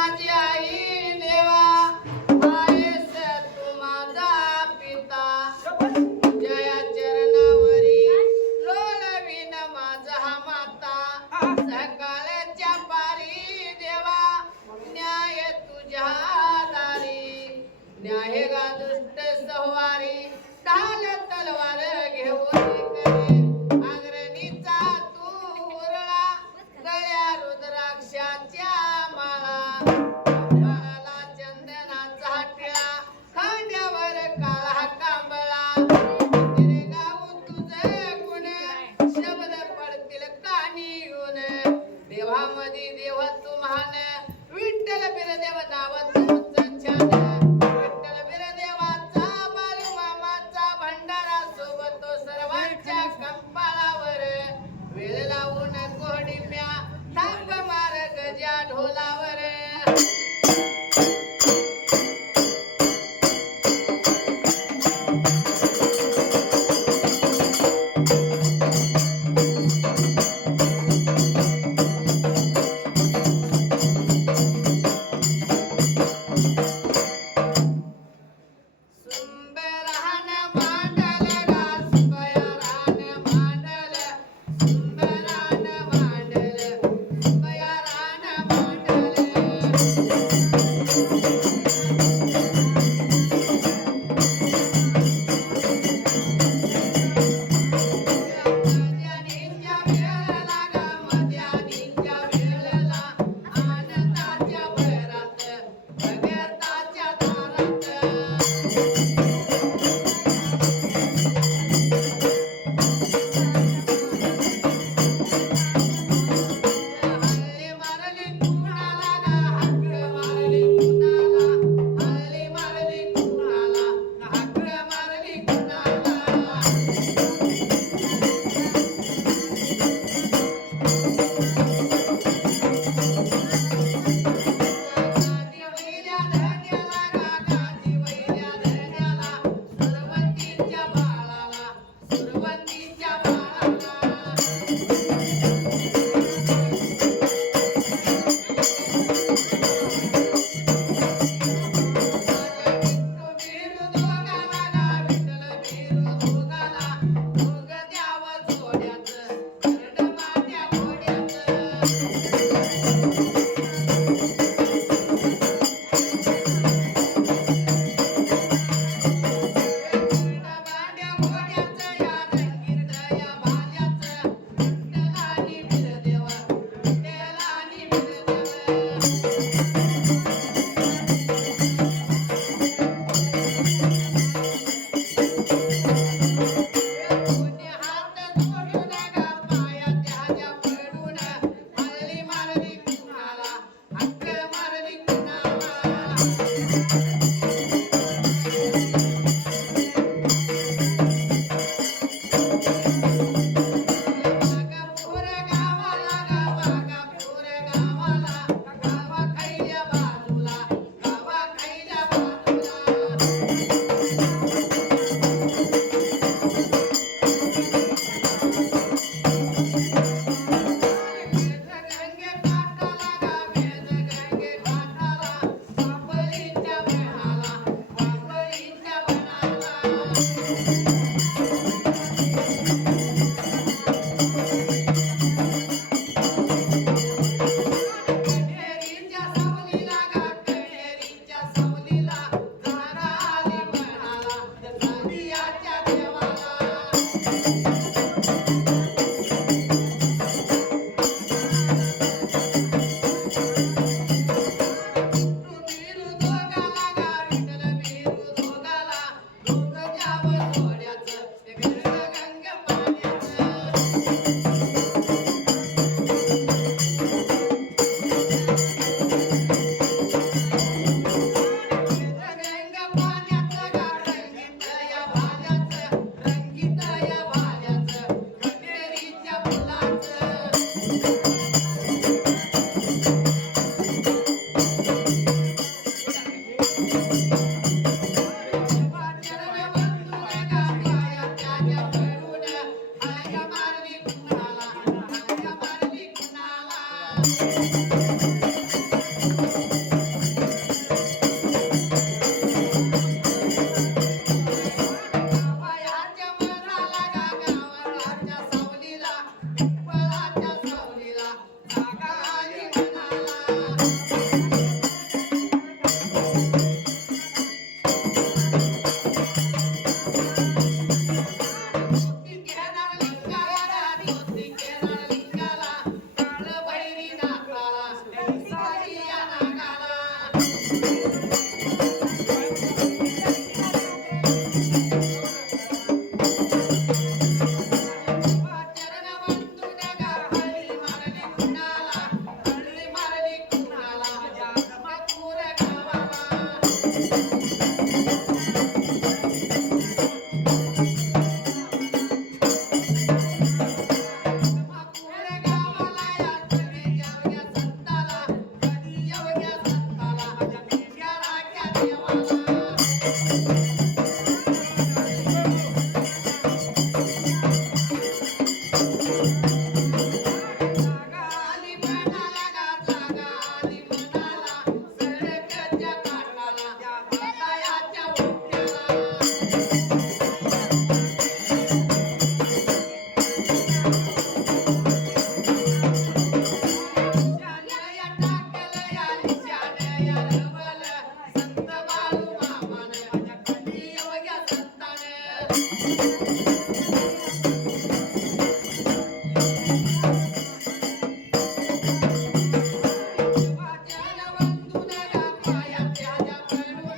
माझी आई देवा आहेस तू माझा पिता जया चरणावरी लोळवीन माझा माता सकाळच्या पारी देवा न्याय तुझ्या दारी न्याय गा दुष्ट सहवारी ढाल तलवार घेऊन करे अग्रणीचा तू उरळा गळ्या रुद्राक्षाच्या माळा चरण वंदून गा हळी मारली कुणाला हळी मारली कुणाला मथुर गावाला मथुर गावाला या सगळी अवघ्या संताला कधी अवघ्या संताला या राख्या देवाला जागा आली म्हणाला गा जागा आली म्हणाला सरकच्या काठाला हातायाच्या ओट्याला शान्या टाकलं आली शान्या रवल संत बाळू मामान माझ्या खाली अवघ्या संतान चरण वंदून गा पाया त्याच्या पडून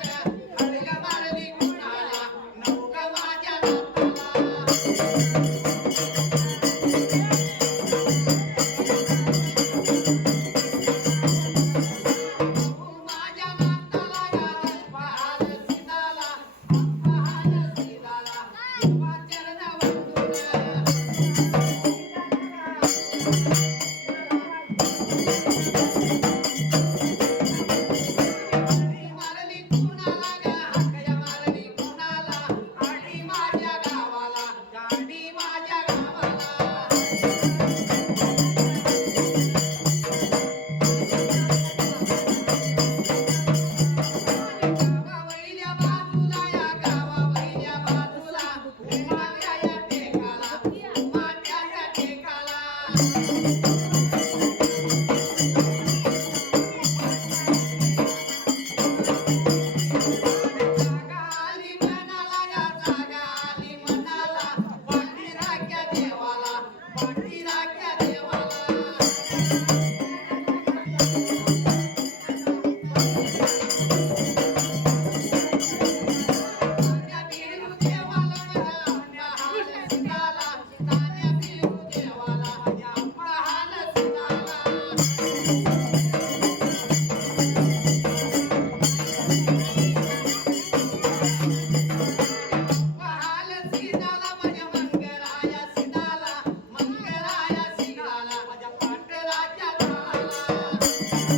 हळग मारली कुणाला नौका माझ्या नाताला माझ्या नाताला गा पाहाल सीताला पाहाल सीताला चरण वंदून मारली कुणाला गा हाकया मारली कुणाला आडी माझ्या गावाला गाडी माझ्या गावाला गावावैल्या बाजूला या गावावैल्या बाजूला उमाट्याच्या टेकाला उमाट्याच्या टेकाला जागा आली म्हणाला गा जागा आली म्हणाला पाठी राख्या देवाला पाठी राख्या देवाला तान्या बिरू देवाला म्हणा महाल सीताला तान्या बिरू देवाला महाल सीताला महाल सीताला माझ्या मंगराया सीताला मंगराया सीताला माझ्या पांढराच्या झाला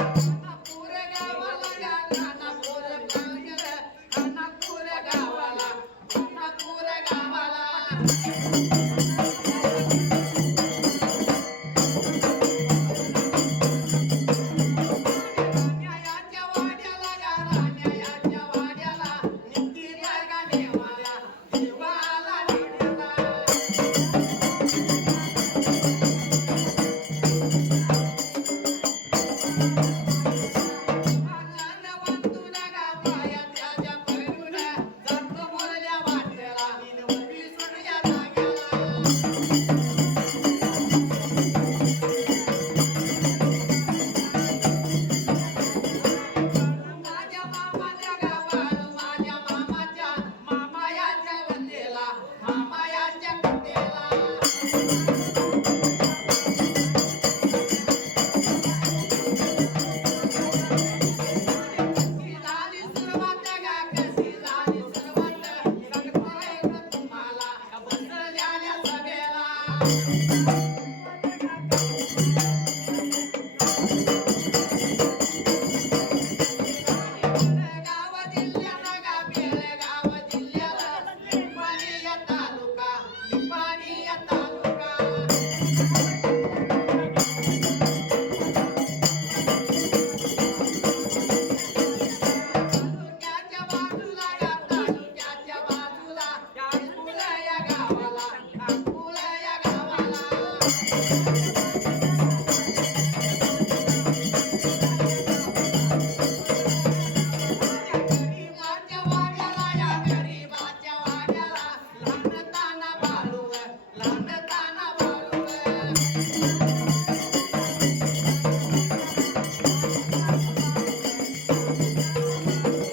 खानापूर गावाला गा खानापूर गावाला खानापूर गावाला खानापूर गावाला राण्याच्या वाड्याला गा राण्याच्या वाड्याला नितीला गा देवाला देवाला वाड्याला वांतुला गा पायाच्या पैरुला जातो मोरल्या वाट्याला निनवती सोडल्या जाग्याला माझ्या मामाच्या गावाला माझ्या मामाच्या मामायाच्या गंदेला मामायाच्या गंदेला कशी झाली सुरुवात गा कशी झाली सुरुवात सांगतोय ग तुम्हाला बसल्याल्या सभेला गाव जिल्ह्याला गा बेळगाव जिल्ह्याला निपाणी या तालुका निपाणी या तालुका तालुक्याच्या बाजूला गा तालुक्याच्या बाजूला अकोला या गावाला अकोला या गावाला गरीबाच्या वाड्याला या गरीबाच्या वाड्याला लहानताना बाळूव लहानताना बाळूव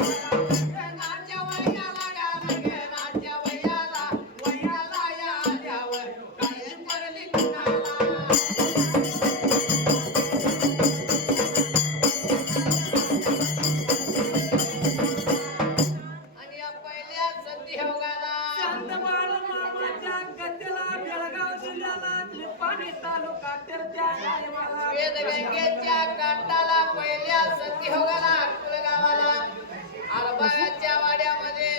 नाच्या वयाला गा नाच्या वयाला वयाला या आल्यावर काही पडली कुणाला आणि या पहिल्या संधी होगाला संत बाळूमामाच्या गद्देला बेळगाव जिल्ह्याला निपाणी तालुका तेरत्या गावाला वेदगंगेच्या काठाला पहिल्या संधी होगाला अक्कल गावाला आरबाळ्याच्या वाड्यामध्ये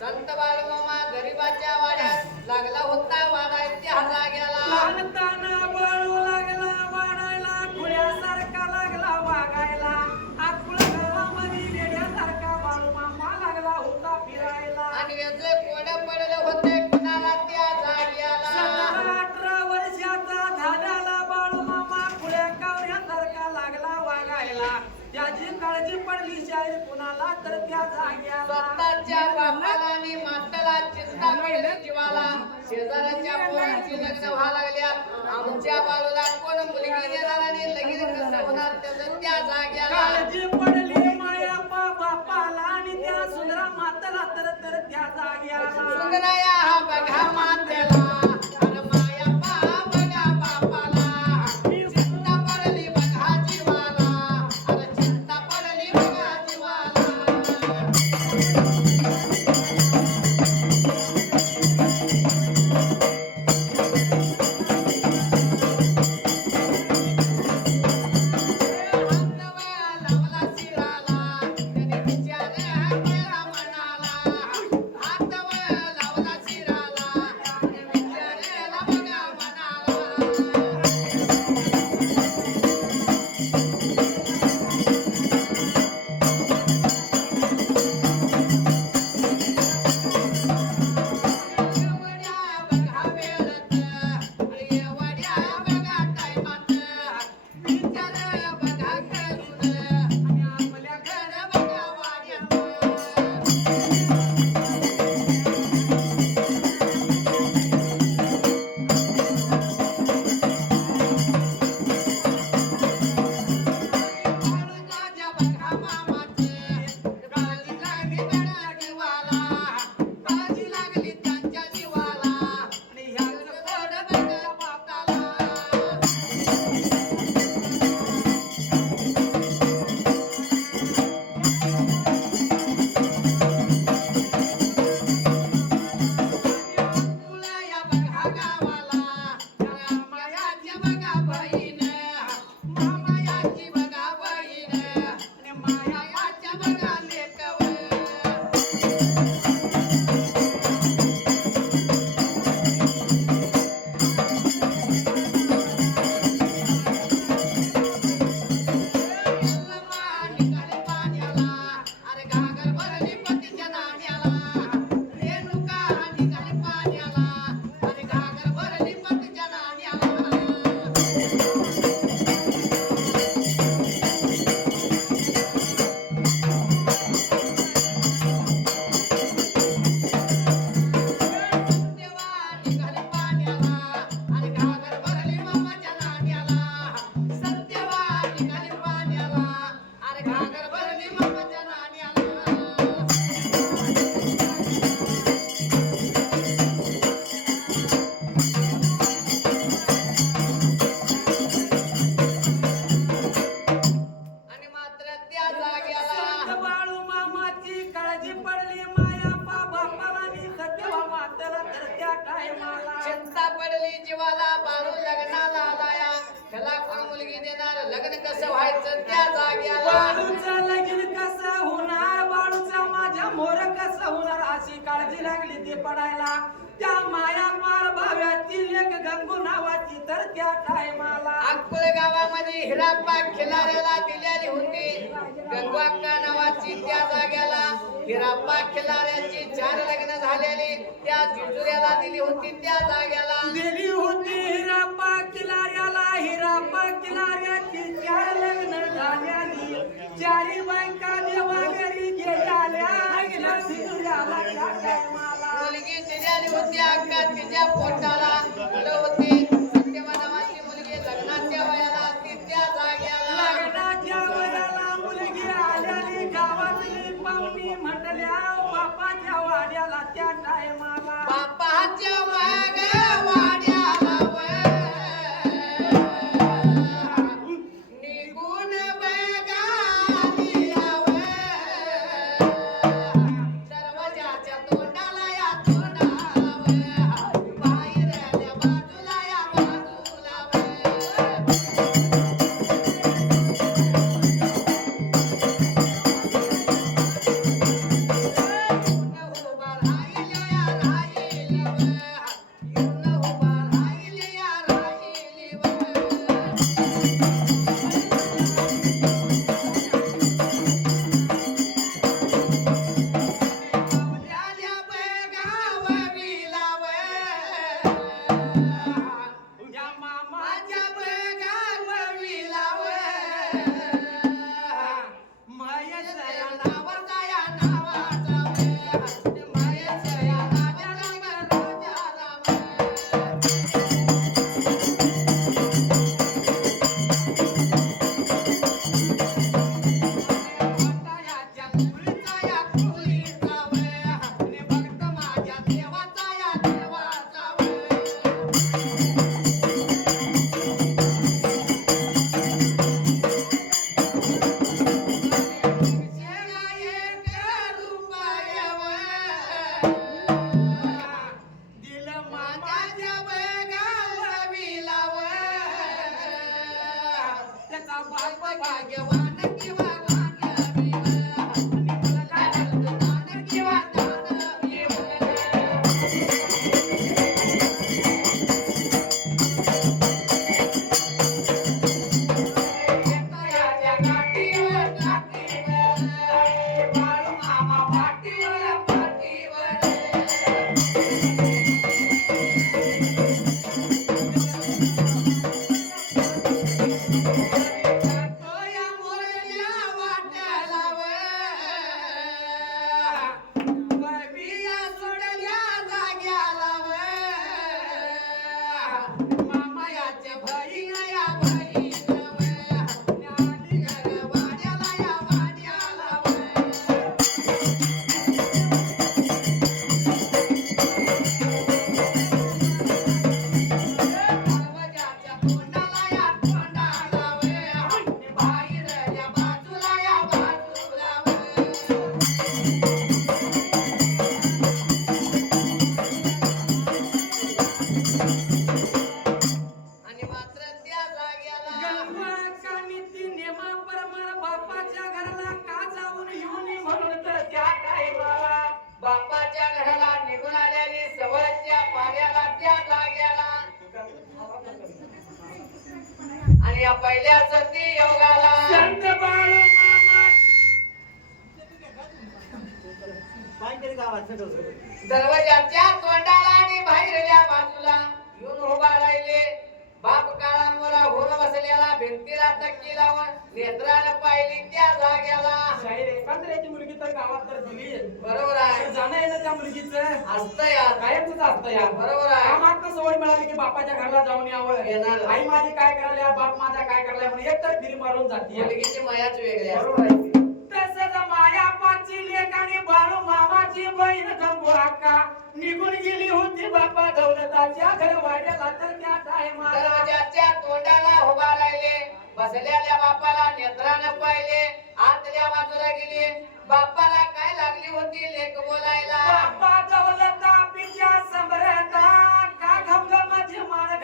संत बाळूमामा गरीबाच्या वाड्यात लागला होता वाडा इतिहास जाग्याला लहानताना बाळू लागला वाढायला खुळ्यासारखा लागला वागायला आकुळ गावामध्ये वेड्यासारखा बाळूमामा लागला होता फिरायला आणि वेगळे कोड्या पडले होते कुणाला त्या जाग्याला 17-18 वर्षाचा झाल्याला बाळूमामा खुळ्या कावऱ्यासारखा लागला वागायला त्याची काळजी पडली शाहीर कुणाला तर त्या जाग्याला स्वतःच्या बापाला आणि माताला चिंता पडली जीवाला शेजाऱ्याच्या पोराची लग्न व्हा लागल्या आमच्या बाळूला कोण मुलगी देणार आणि लगीन कसं होणार त्याचं त्या जाग्याला काळजी पडली माया बापाला आणि त्या सुंदरा माताला तर त्या जाग्याला सुंदराया हा बघा मातेला अरे माया बघा बापाला चिंता पडली बघा जीवाला अरे चिंता पडली बघा जीवाला हातवया लावला जीवाला बाळू लग्नाला आलाया त्याला कोण मुलगी देणार लग्न कसं व्हायचं त्या जाग्याला बाळूचं लगीन कसं होणार बाळूचा माझ्या मोर कसं होणार अशी काळजी लागली ती पडायला त्या माया मार भाव्यातील एक गंगू नावाची तर त्या टायमाला अक्कल गावामध्ये हिराप्पा खिलाऱ्याला दिलेली होती गंगू अक्का नावाची त्या जाग्याला हिराप्पा खिलाऱ्याची 4 लग्न झालेली त्या जिजुऱ्याला दिली होती त्या जाग्याला दिली होती हिराप्पा किलाऱ्याची 4 लग्न झाल्यानी 4 बायका देवाघरी गेल्या गेल्या सिंधुऱ्याला त्या टायमाला मुलगी दिलेली होती अक्का तिच्या पोटाला मुलं होती सत्यवा नावाची मुलगी लग्नाच्या वयाला ती त्या जाग्याला लग्नाच्या वयाला मुलगी आल्याने गावातली पाहुणी म्हटल्या बापाच्या वाड्याला त्या टायमाला बापाच्या वाड्याला निघून बघाली दरवाजाच्या तोंडाला या तोंडावर बाहेरल्या बाजूला या बाजूला या मामाच्या मयसया दिलं मामाच्या त्याचा बाप भाग्यवान किंवा बापाच्या घराला निघून आलेली सवयच्या पाऱ्याला त्या जाग्याला आणि या पहिल्या सती योगाला संत बाळू दरवाजाच्या तोंडाला आणि बाहेरल्या बाजूला येऊन उभा राहिले बाप काळांवर होऊन बसलेला भिंतीला तक्की लावून नेत्रानं पाहिली त्या जाग्याला पंधराची मुलगी तर गावात तर दिली बरोबर आहे जाणं येणं त्या मुलगीचं असतं या कायमच असतं या बरोबर आहे आम्हाला सवय मिळाली की बापाच्या घरला जाऊन यावं येणार. आई माझी काय करायला बाप माझा काय करायला म्हणून एक तर फिरी मारून जाते मुलगीची मायाच वेगळी आहे बरोबर आहे तसंच मायापाची लेक आणि बाळू मामाची बहीण गंगू अक्का निघून गेली होती बापा दौलताच्या घर वाड्याला तर त्या टायमाला दरवाजाच्या तोंडाला उभा राहिले बसलेल्या बापाला नेत्रानं पाहिले आतल्या बाजूला गेली बापाला काय लागली होती लेक बोलायला बापा दौलता पित्या समरता का घमघ माझी मान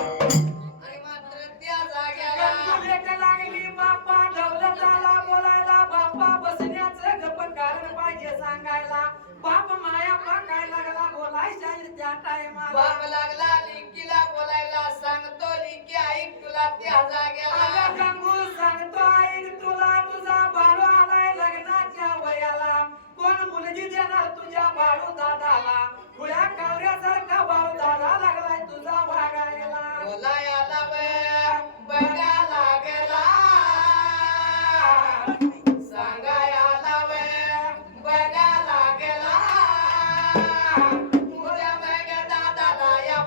आणि मात्र त्या जाग्याला गंगुलेट लागली बाप्पा दौलताला बोलायला बाप्पा बसण्याचं गप कारण पाहिजे सांगायला बाप माया पाकाय लागला बोलाय शाहीर त्या टायमाला बाप लागला लिकीला बोलायला सांगतो लिकी ऐक तुला त्या जाग्याला अगं गंगू सांगतो ऐक तुला तुझा बाळू आलाय लग्नाच्या वयाला कोण मुलगी देणार तुझ्या बाळू दादाला खुळ्या कावऱ्यासारखा बाळू दादा लागलाय तुझा वागायला बोलायला बघा लागला सांगायला बघा लागला तुझ्या बघ दादाला या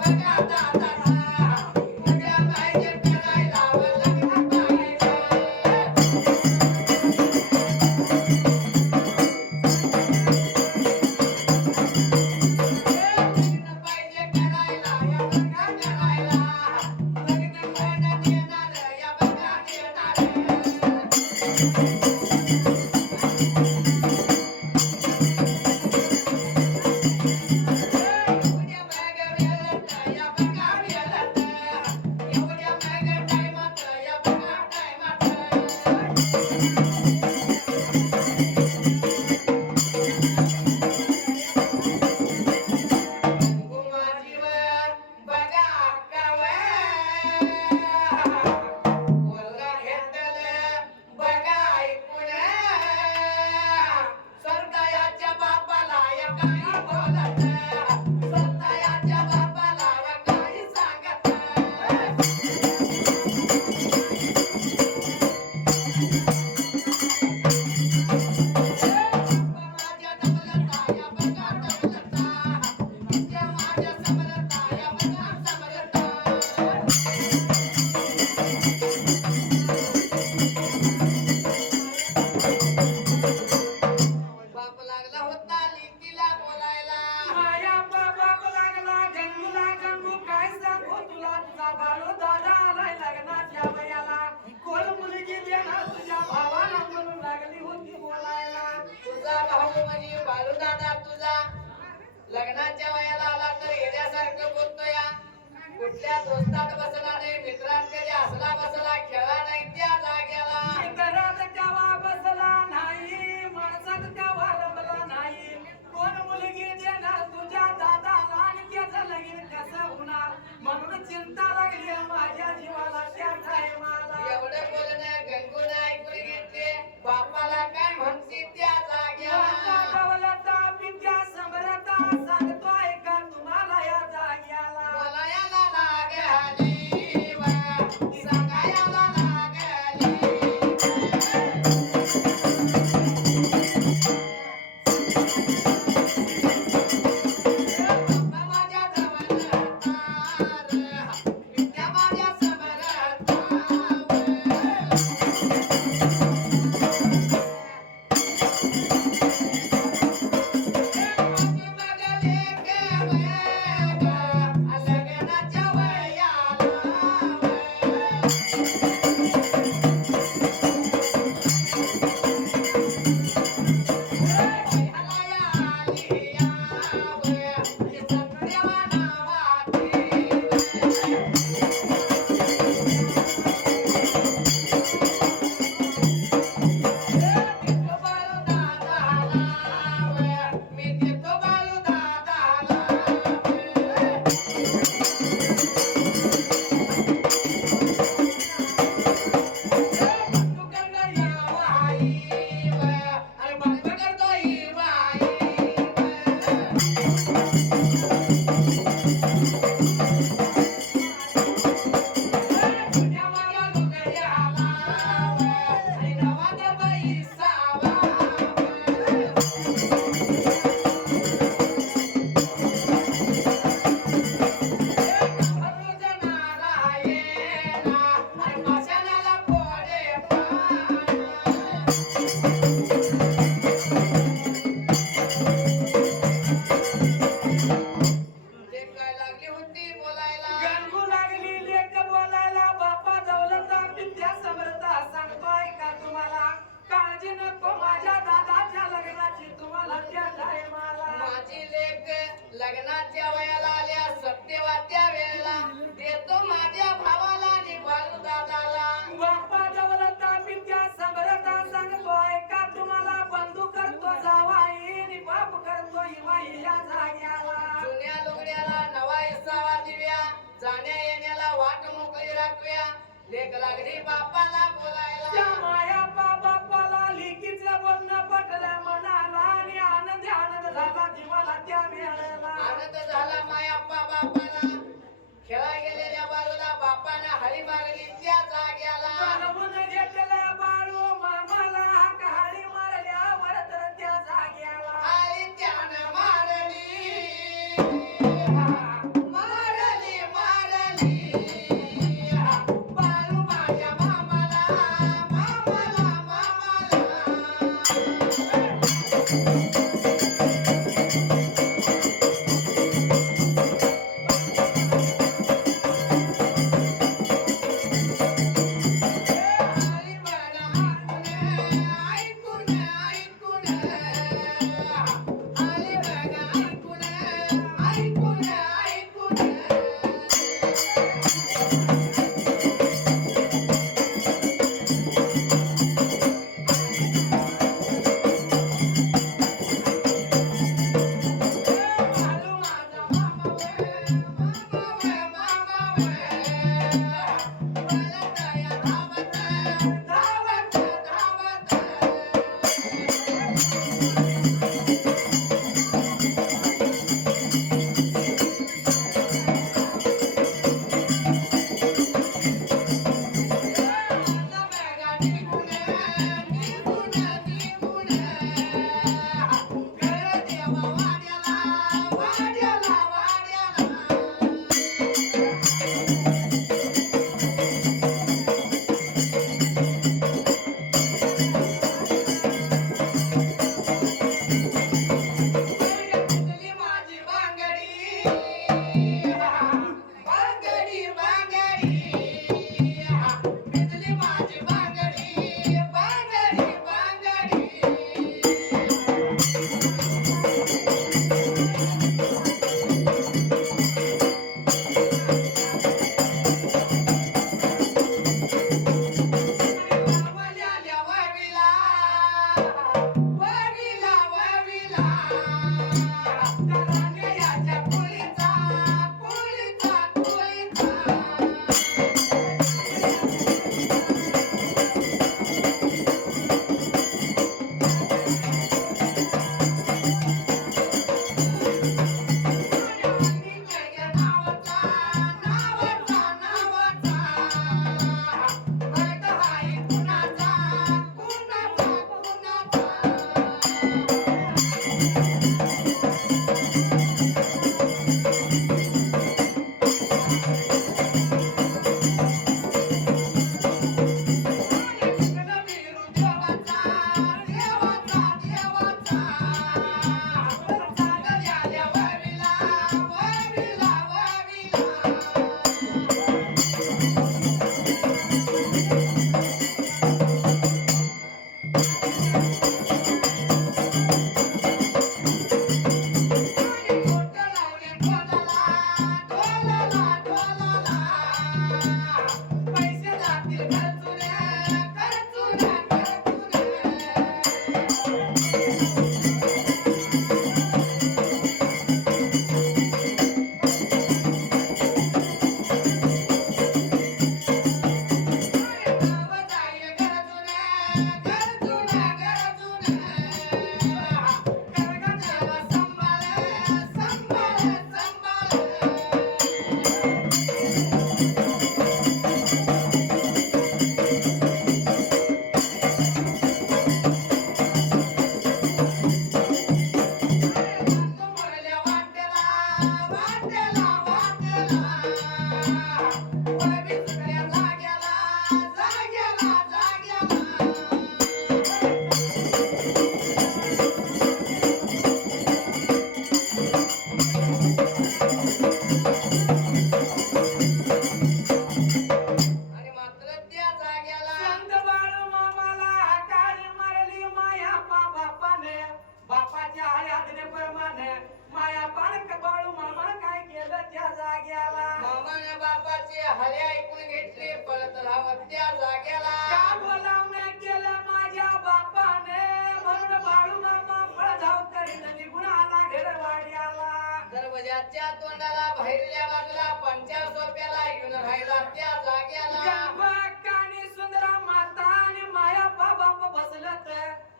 ध्वजाच्या तोंडाला बाहेरल्या बाजूला पंचा सोप्याला घेऊन राहिला त्या जाग्याला गंगाकानी सुंदरा माता आणि माया बाप बसलत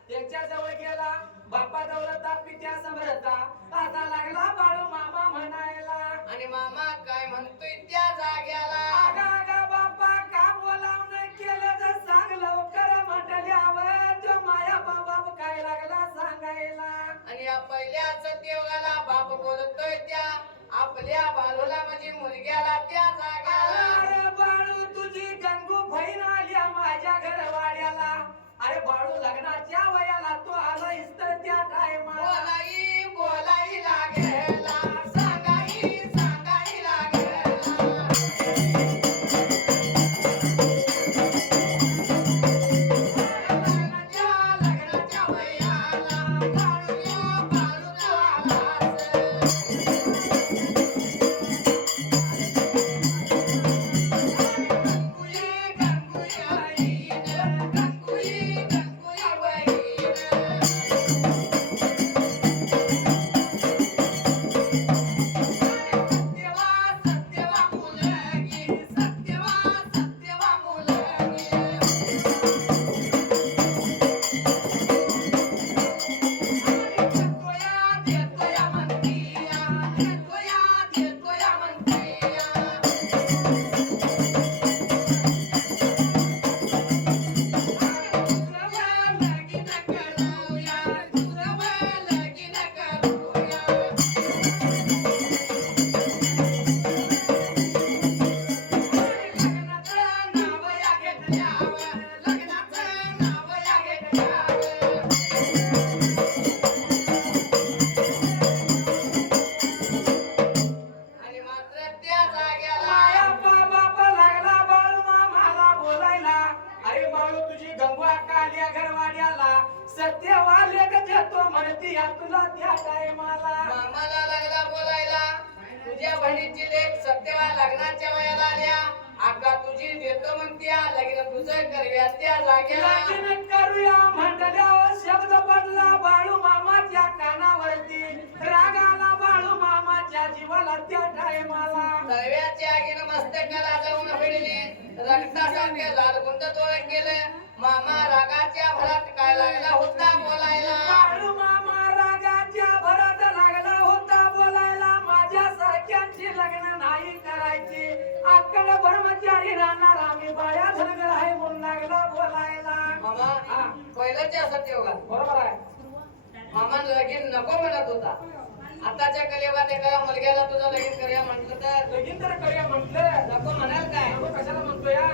त्यांच्या जवळ गेला बाप्पा दौलता पित्या समरता आता लागला बाळू मामा म्हणायला आणि मामा काय म्हणतोय त्या जाग्याला आगा आगा बाप्पा का बोलावणं केलं तर सांग लवकर म्हटल्यावर तो माया बाप काय लागला सांगायला आणि या पहिल्या सत्ययुगाला बाप बोलतोय त्या आपल्या बालूला म्हणजे मुलग्याला त्या जाग्याला अरे बाळू तुझी गंगू बहीण आल्या माझ्या घरवाड्याला अरे बाळू लग्नाच्या वयाला तू आलायस तर त्या टायमाला बोलाई बोलाई लागेला सांगाई सांगाई लागेला लग्नाच्या वयाला बाळूला बाळूला आलास आणि मात्र त्या जाग्याला माया बाप लागला बाळू मामाला बोलायला अरे बाळू तुझी गंगवा काल्या घरवाड्याला सत्यवाले देतो म्हणती या तुला त्या टायमाला मामाला लागला बोलायला तुझ्या बहिणीची लेक सत्यवा लग्नाच्या वयाला आल्या आका तुझी देतो म्हणत्या लग्न तुझं करूया त्या जागेला लगीन करूया म्हटल्यावर शब्द पडला बाळू मामाच्या कानावरती रागाला बाळू मामाच्या जीवाला त्या टायमाला तळव्याच्या आगीनं मस्तकाला जाऊन भिडली रक्तासारखे लाल गुंड डोळे गेले मामा रागाच्या भरात काय लागला होता बोलायला बाळू मामा रागाच्या भरात लागला होता बोलायला माझ्या सारख्यांची लग्न नाही करायची आकड ब्रह्मचारी राहणार आम्ही बाया धनगर आहे म्हणून लागला बोलायला मामा पहिल्याच्या सत्ययुगात बरोबर आहे मामा लगीन नको म्हणत होता आताच्या कलियुगात एका मुलग्याला तुझं लगीन करूया म्हटलं तर लगीन तर करूया म्हटलं नको म्हणाल काय नको कशाला म्हणतो या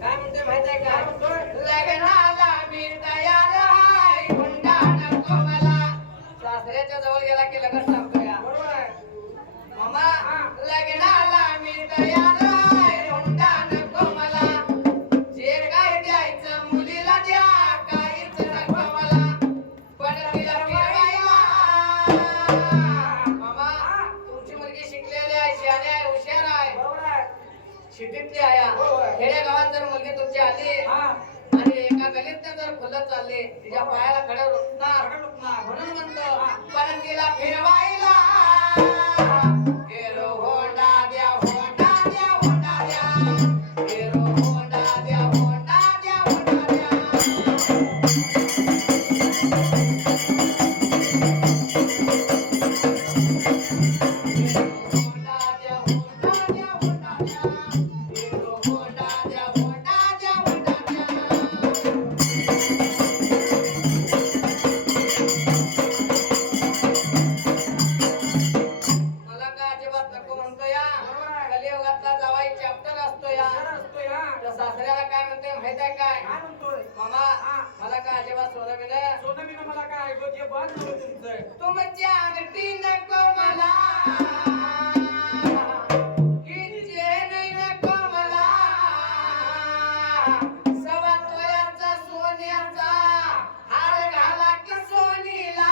काय म्हणतोय माहित आहे काय का म्हणतोय लग्नाला मी तयार आहे हुंडा नको मला सासऱ्याच्या जवळ गेला की लगन सांगतो या बरोबर आहे मामा लग्नाला मी तयार आहे हुंडा नको मला जे काय द्यायचं मुलीला द्या काहीच नको मला पण तिला फिरवायला मामा तुमची मुलगी शिकलेली आहे शहाणी आहे हुशार आहे बरोबर आहे शिटीतली आहे होय. खेड्या गावात जर मुलगी तुमची आली हा आणि एका गलीत जर फुलं चालले तिच्या पायाला खड्या रुतणार सगळं लुटणार. म्हणून म्हणतो पण तिला फिरवायला हिरो होंडा द्या होंडा द्या होंडा द्या हिरो होंडा द्या होंडा द्या होंडा द्या होंडा द्या होंडा द्या होंडा द्या हिरो होंडा द्या होंडा द्या होंडा द्या मला काय अजिबात नको म्हणतो या कलियुगातला जावाई चॅप्टर असतो या हुशार असतो या त्या सासऱ्याला काय म्हणतोय माहित आहे काय काय म्हणतोय मामा मला काय अजिबात सोनं बिनं सोनमीनं मला काय ऐकू जे बाज तुमचं तुमच्या अंगठी नको मला की चेन नको मला सवा तोळ्याचा सोन्याचा हार घाला की सोनीला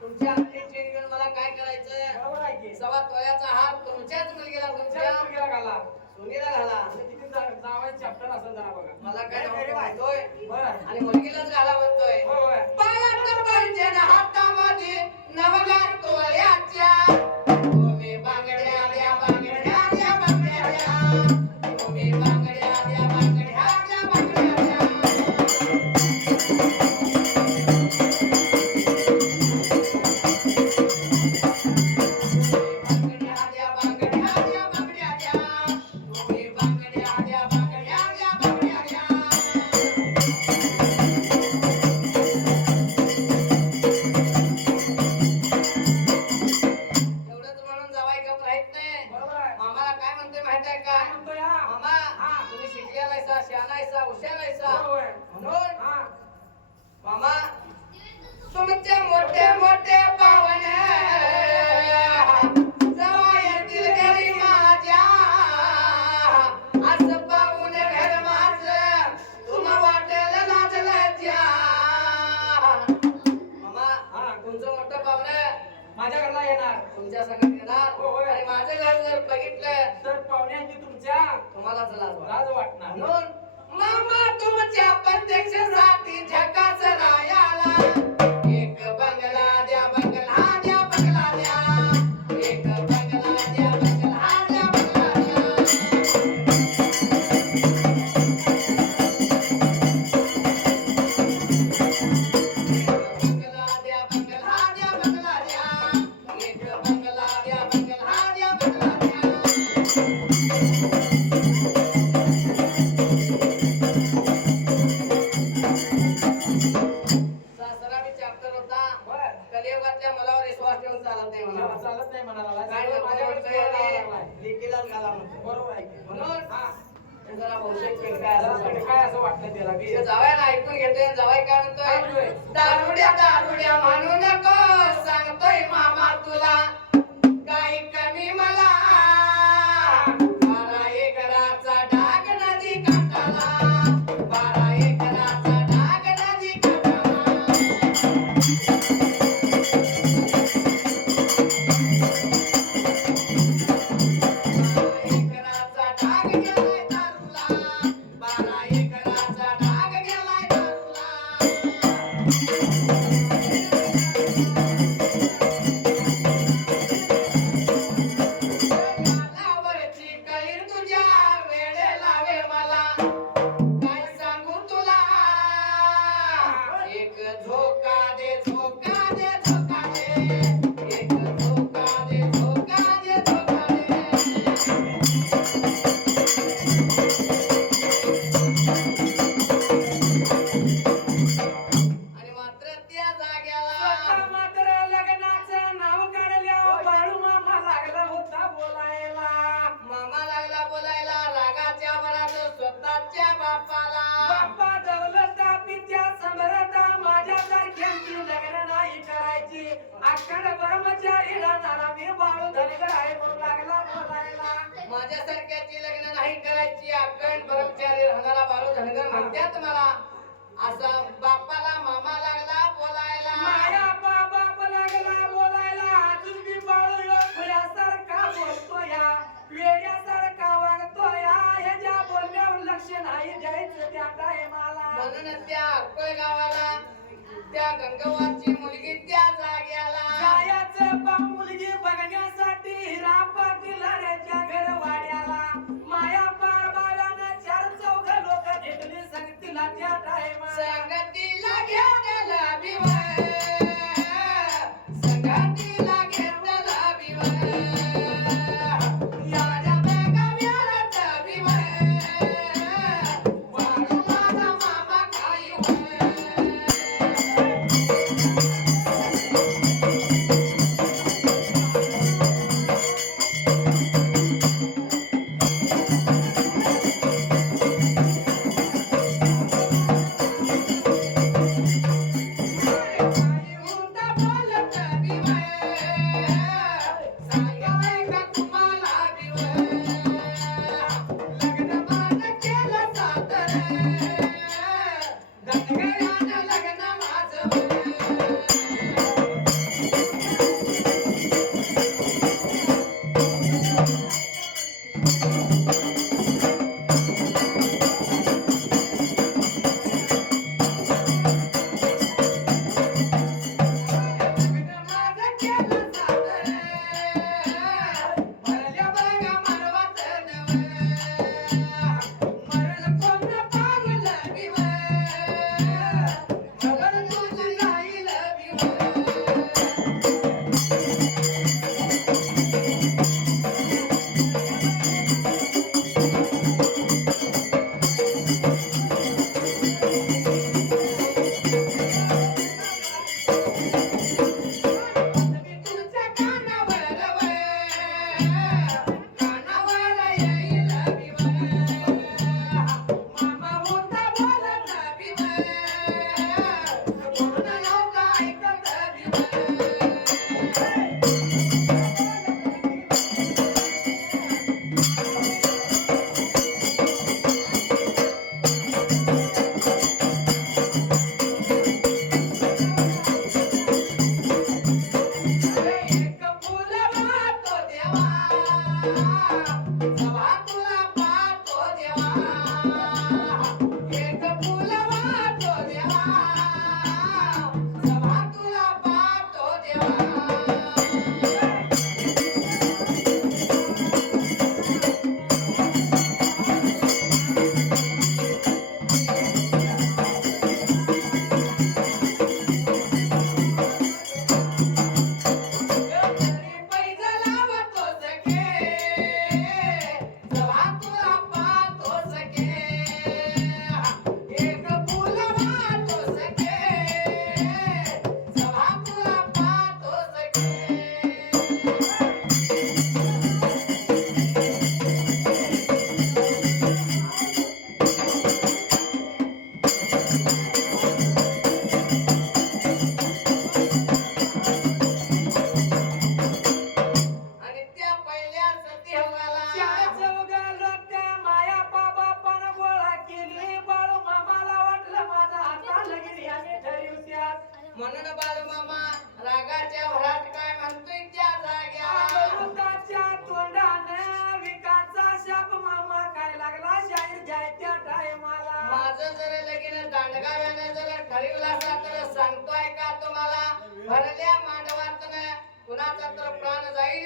तुमच्या अंगठी चेन घेऊन मला काय करायचं बरोबर आहे की सवा तोळ्याचा हार तुमच्याच मुलगीला तुमच्या मुलगीला घाला सोनीला घाला किती जावायचं चॅप्टर असेल जरा बघा मला काय म्हणतोय बरं आणि मुलगीलाच घाला म्हणतोय होय पायात पंजन हातामध्ये नवगार तोळ्या माझ्या घरला येणार तुमच्या संगत येणार हो, होय. आणि माझं घर जर बघितलं तर पाहुण्यांची तुमच्या तुम्हालाच लाज वाटेल. लाज वाटणार म्हणून मामा तुमच्या प्रत्यक्षासाठी झकाच रायाला एक बंगला द्या बंगला द्या बंगला द्या एक बंगला द्या बंगला द्या बंगला द्या बंगला द्या बंगला द्या बंगला द्या एक बंगला द्या बंगला द्या बंगला द्या सासरा बी चॅप्टर होता बर कलियुगातल्या मुलावर विश्वास ठेवून चालत नाही मला म्हणा चालत नाही म्हणाला काय माझ्याकडे माझ्याकडे लागलाय. लिखीलाच घाला म्हणतो बरोबर आहे की. म्हणून हा हे जरा बहुशेक पेट काय जरा असं तरी सांगा. काय असं वाटतं त्याला बी हे जावयाला ऐकून घेतोय जावाय काय काय म्हणतोय म्हणतोय? दारुड्या दारुड्या म्हणू नको सांगतोय मामा तुला काही कमी मला 12 एकराचा डाग नदी काठाला 12 एकराचा डाग नदी काठाला एकराचा डाग गेलाय दारूला 12 एकराचा डाग गेलाय दारूला लावरची कळीर तुझ्या वेळे लावे मला काय सांगू तुला एक झोका दे झोका दे झोका दे एक झोका दे झोका दे झोका दे आणि मात्र त्या जाग्याला स्वतः मात्र लग्नाचं नाव काढल्या बाळू मामा लागला होता बोलायला मामा लागला बोलायला रागाच्या भरात स्वतःच्या बापाला बाप्पा दौलता पित्या समरता माझ्यासारख्यांची लग्न नाही करायची अखंड ब्रह्मचारी राहणारा मी बाळू धनगर आहे म्हणून लागला बोलायला माझ्यासारख्याची लग्न नाही करायची अखंड ब्रह्मचारी राहणारा बाळू धनगर म्हणतात मला असं बापाला मामा लागला बोलायला माया बाप लागला बोलायला अजून मी बाळू खुल्यासारखा बोलतो या वेड्यासारखा वागतो या ह्याच्या बोलण्यावर लक्ष नाही द्यायचं त्या टायमाला म्हणून त्या अक्कल गावाला त्या गंगवाची मुलगी त्या जाग्याला जायचं बा मुलगी बघण्यासाठी हिरा पाटील हऱ्याच्या घर वाड्याला माया पार बाळानं 4 चौघ लोक घेतली संगतीला त्या टायमाला संगतीला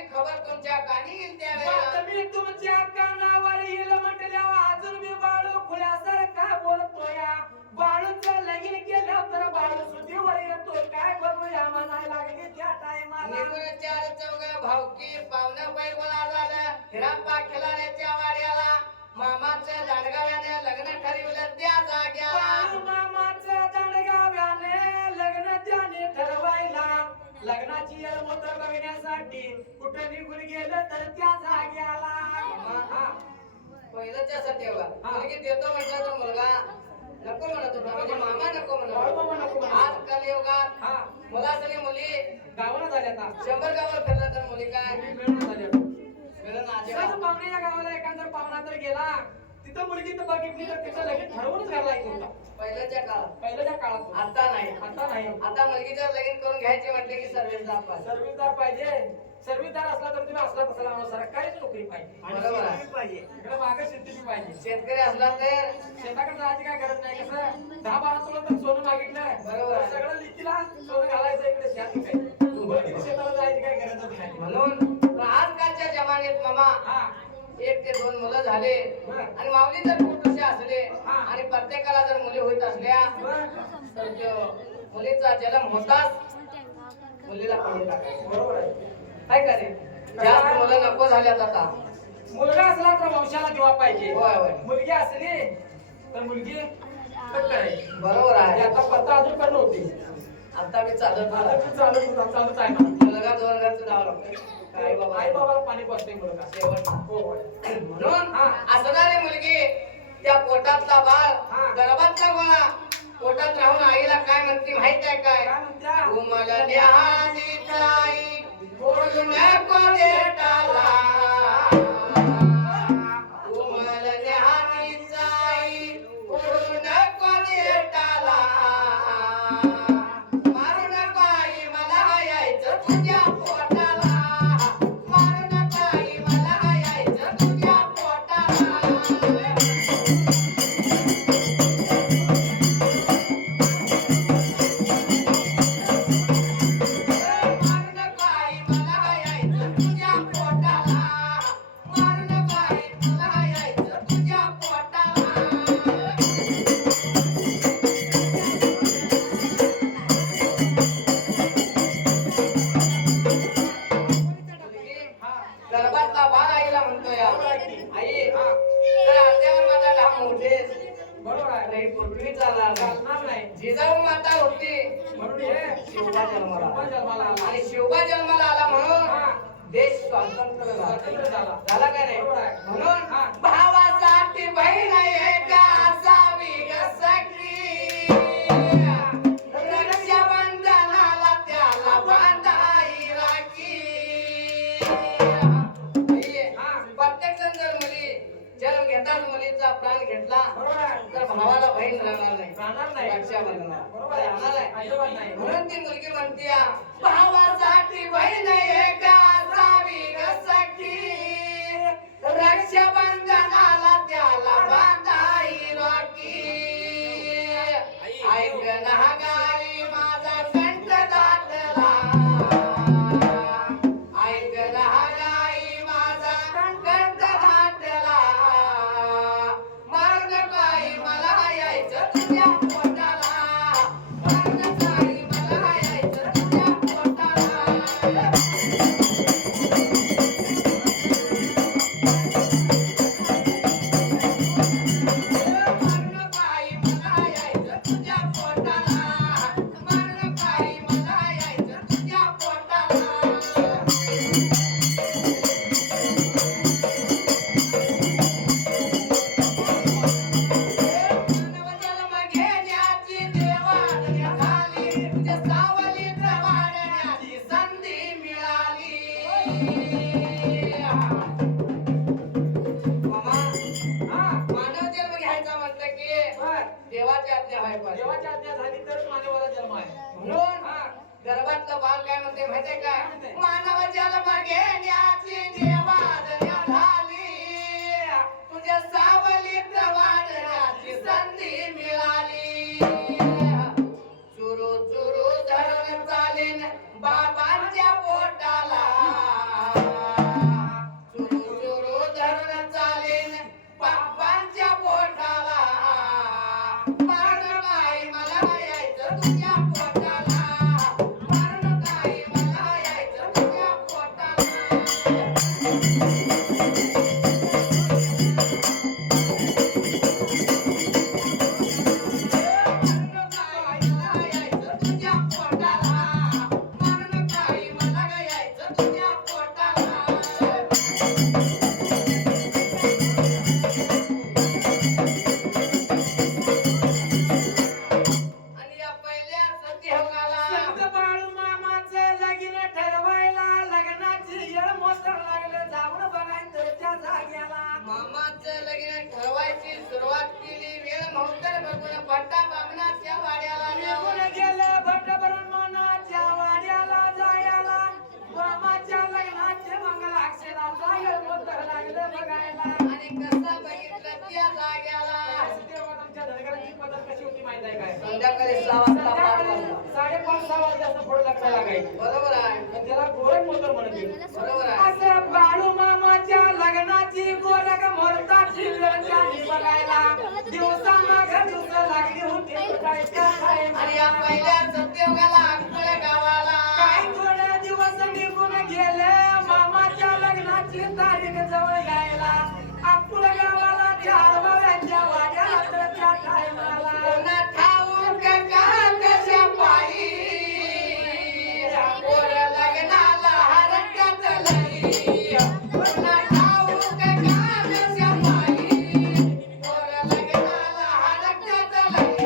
बातमी खबर तुमच्या कानी येईल त्यावेळेला बातमी तुमच्या कानावर येईल म्हटल्यावर अजून मी बाळू खुल्यासारखा बोलतोय बाळूचं लगीन केलं तर बाळू सुधीवर येतो काय बघूया म्हणायला लागली त्या टायमाला निघून चार चौघ भावकी पाहुणं पैगोळा झालं हिराप्पा खिलाऱ्याच्या वाड्याला मामाचं दांडगाव्याने लग्न ठरविलं त्या जाग्याला बाळू मामाचं दांडगाव्याने लग्न त्याने ठरवायला लग्नाची येळमुद्र बघण्यासाठी कुठं निघून गेलं तर त्या जाग्याला हा. पहिलंच्या सत्यवा हा. मुलगी देतो म्हटलं तर मुलगा नको म्हणत होता म्हणजे मामा नको बाळू मामा नको म्हणत म्हणत. आज कलियुगात हा मुलासरी मुली गावाला झाल्या आता 100 गावावर फिरलं तर मुली काय मिळून झाल्या मिळून आजी सहज पाहुण्याच्या गावाला एखादा पाहुणा तर गेला तिथं मुलगी तर बघितली तर तिचं लगीन ठरवूनच घालायचं होता पहिल्याच्या काळात पहिल्याच्या काळात आता नाही आता नाही आता मुलगीचं लगीन करून घ्यायचे म्हटले की सर्व्हिसदार पाहिजे सर्व्हिसदार पाहिजे सर्व्हिसदार असला तर तुम्ही असला तसला माणूस सरकारीच नोकरी पाहिजे बरोबर आहे. इकडे मागे शेती बी पाहिजे शेतकरी असला तर शेताकडे जायची काय गरज नाही कसं 10-12 तुला तर सोनं मागितलं बरोबर आहे. तर सगळं लिखीला सोनं घालायचं इकडे शेत विकायचं शेताला जायची काय गरजच नाही म्हणून पण आजकालच्या जमान्यात मामा हा 1 ते 2 मुलं झाले बरं. आणि माऊली जर पुरुष असले हा. आणि प्रत्येकाला जर मुली होत असल्या बरं. तर त्यो मुलीचा जन्म होताच मुलीला काढून टाकायचं बरोबर आहे काय का रे जास्त मुलं नको झाल्यात आता मुलगा असला तर वंशाला दिवा पाहिजे होय होय मुलगी असली तर मुलगी कट करायची बरोबर आहे आता पत्ता अजून पण नव्हती आता मी चालत आता आला. ते चालूच आहे ना मुलगा 2 घरचं जावं लागतं काय बाबा आई बाबाला पाणी पाजतोय मुलगा शेवट हो होय म्हणून हा. असणारी मुलगी त्या पोटातला हा. बाळ गर्भातला गोळा पोटात राहून आईला काय म्हणते माहित आहे काय काय म्हणत्या उमल न्याहाची आई ओढून कोलेटाला उमल न्याहाची आई ओढून कोलेटाला मारू नको आई मला यायचं तुझ्या पोटाला मारू नको आई मला यायचं तुझ्या पोटाला गर्भातला बाळ आईला म्हणतोय आई तर अर्ध्यावर माझा ढाम होतेस बरोबर आहे नाही पृथ्वी चालणार चालणार नाही जिजाऊ माता होती म्हणून हे शिवबा जन्माला शिवबा जन्माला आला. आणि शिवबा जन्माला आला हा. म्हणून देश स्वतंत्र स्वातंत्र्य झाला झाला. झाला का नाही बरोबर आहे. म्हणून हा. भावासाठी बहीण एका असावी ग सखी रक्षाबंधनाला त्याला बांधाई राखी हा. प्रत्येक जण जर मुली जन्म घेताच मुलीचा प्राण घेतला बरोबर आहे. तर भावाला बहीण राहणार नाही राहणार नाही. रक्षाबंधनाला बरोबर आहे. राहणार आहे. अजिबात नाही. म्हणून ती मुलगी म्हणते भावासाठी बहीण एका असावी ग सखी रक्षाबंधनाला त्याला बांधाई राखी ऐक ना गाई माझा कंठ दाटला ऐक ना गाई माझा कंठ दाटला मारू नको आई मला यायचं तुझ्या पोटाला मारू नको आई मला यायचं तुझ्या पोटाला देवाची आज्ञा आहे पण. देवाची आज्ञा झाली तरच मानवाला जन्म आहे म्हणून हा. गर्भातलं बाळ काय म्हणते माहितीये काय काय म्हणते? मानव जन्म घेण्याची देवाज्ञा झाली तुझ्या सावलीत वाढण्याची संधी मिळाली चुरू चुरू धरून चालीन बाबांच्या पोटाला तुझ्या पोटाला आणि या पहिल्या सत्ययुगाला संत बाळू मामाचं लगीन ठरवायला लग्नाची येळ मोतर लागलं जाऊन बघायचं त्या जाग्याला मामाचं लगीन ठरवायची सुरुवात केली वेळ नव्हतर बघून भट्टा बामणाच्या वाड्याला निघून गेलं भट ब्रह्मणाच्या वाड्याला जायला मामाच्या लग्नाचे मंगलाक्षराचा येळ मोतर लागलं बघायला आणि कसं बघितलं त्या जाग्याला आमच्या धनगरांची पद्धत कशी होती माहित आहे काय संध्याकाळी 6 वाजता 5 संध्याकाळी वाजता 5:30 वाजता असं पुढे लागता लागायचं बरोबर आहे पण त्याला गोरख मोतर म्हणते बरोबर आहे असं बाळू मामाच्या लग्नाची गोरख मोरताची वेळ झाली बघायला दिवसामागं दिवस लागली होती काय आणि या पहिल्या सत्ययुगाला अक्कळ गावाला काय थोडे दिवस निघून गेले मामाच्या लग्नाची तारीख जवळ यायला अक्कुळ गावाला चार बाव्यांच्या वाड्याला तर त्या टायमाला पुन्हा ठाऊक का कशा पायी पोर लग्नाला हरकत लई पुन्हा ठाऊक का कशा पायी पोर लग्नाला हरकत लई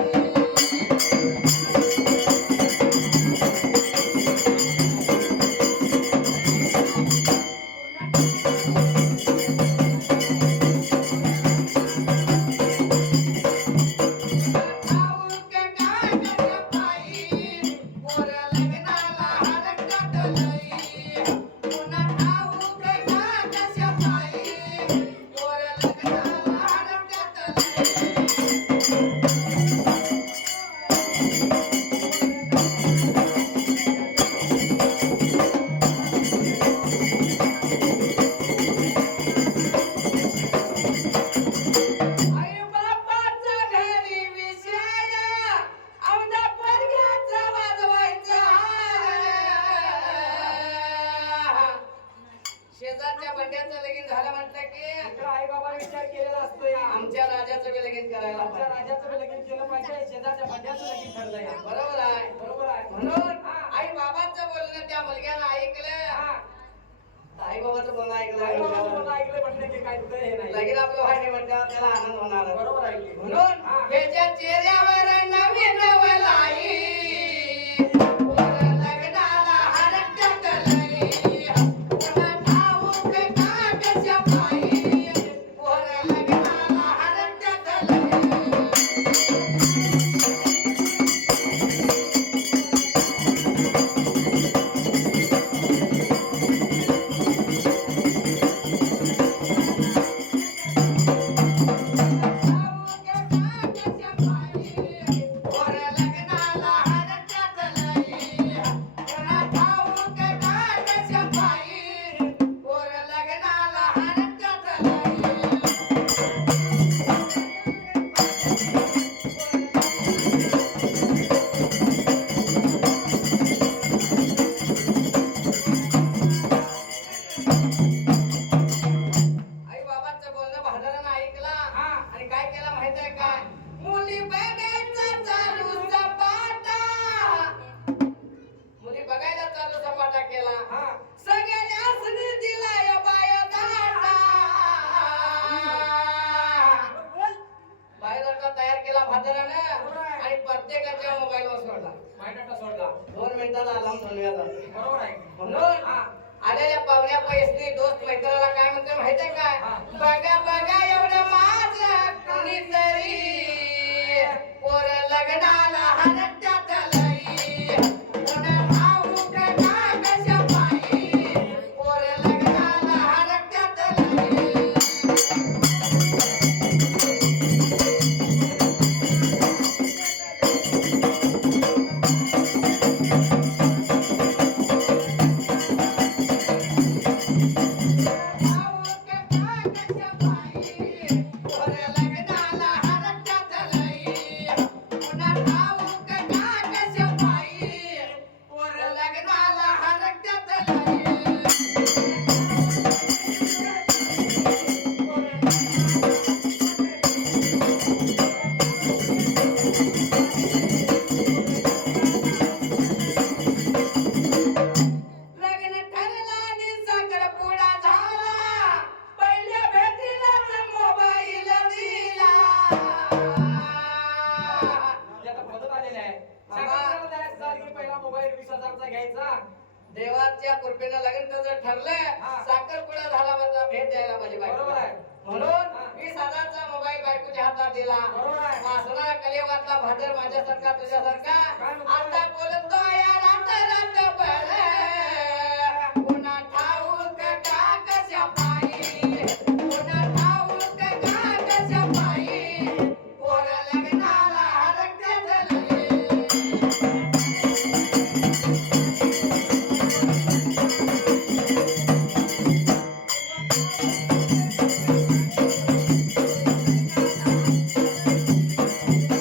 ठाऊक का कशा पायी पोर लग्नाला हरकत लई पुन्हा ठाऊक का कशा पायी पोर लग्नाला हरकत लई आई बापाचा घरी विषय औंधा पोरग्याचा वाजवायचा शेजारच्या बंड्याचं लगीन झालं म्हटलं की आई बाबा विचार केलेला असतो या आमच्या राजाचं बी लगीन करायला आमच्या पाहिजे. राजाचं बी लगीन केलं पाहिजे शेजारच्या बंड्याचं लगीन ठरलं या बरोबर आहे बरोबर आहे म्हणून हा. आई बाबांचं बोलणं त्या मुलग्यानं ऐकलं हा. आई बाबाचं बोलणं आई बाबाचं ऐकलं बोलणं ऐकलं म्हटलं की काय तुझं हे नाही लगीन आपलं व्हायचे म्हटल्यावर त्याला आनंद होणार बरोबर आहे की? म्हणून हा. त्याच्या चेहऱ्यावर नवीन वलाई पोर लग्नाला हरकत लई पुन्हा ठाऊक का कशा पायी पोर लग्नाला हरकत लई आई बाबांचं बोलणं भांडणानं ऐकला हा. आणि काय केला माहित आहे काय मुली बघायचा चालू सपाटा मुली बघायला चालू सपाटा केला हा. सगळे ठरलं हा. साखरपुडा झाला माझा भेट द्यायला माझी बरोबर बायको आहे. म्हणून हा. 20,000चा मोबाईल बायकोच्या हातात दिला बरोबर आहे. वासना कलियुगातला भादर माझ्यासारखा तुझ्यासारखा काय म्हणतो? आता बोलतो या रात रात बळ पुन्हा ठाऊक का कशा पायी पुन्हा ठाऊक का कशा पायी पोर लग्नाला हरकत झाली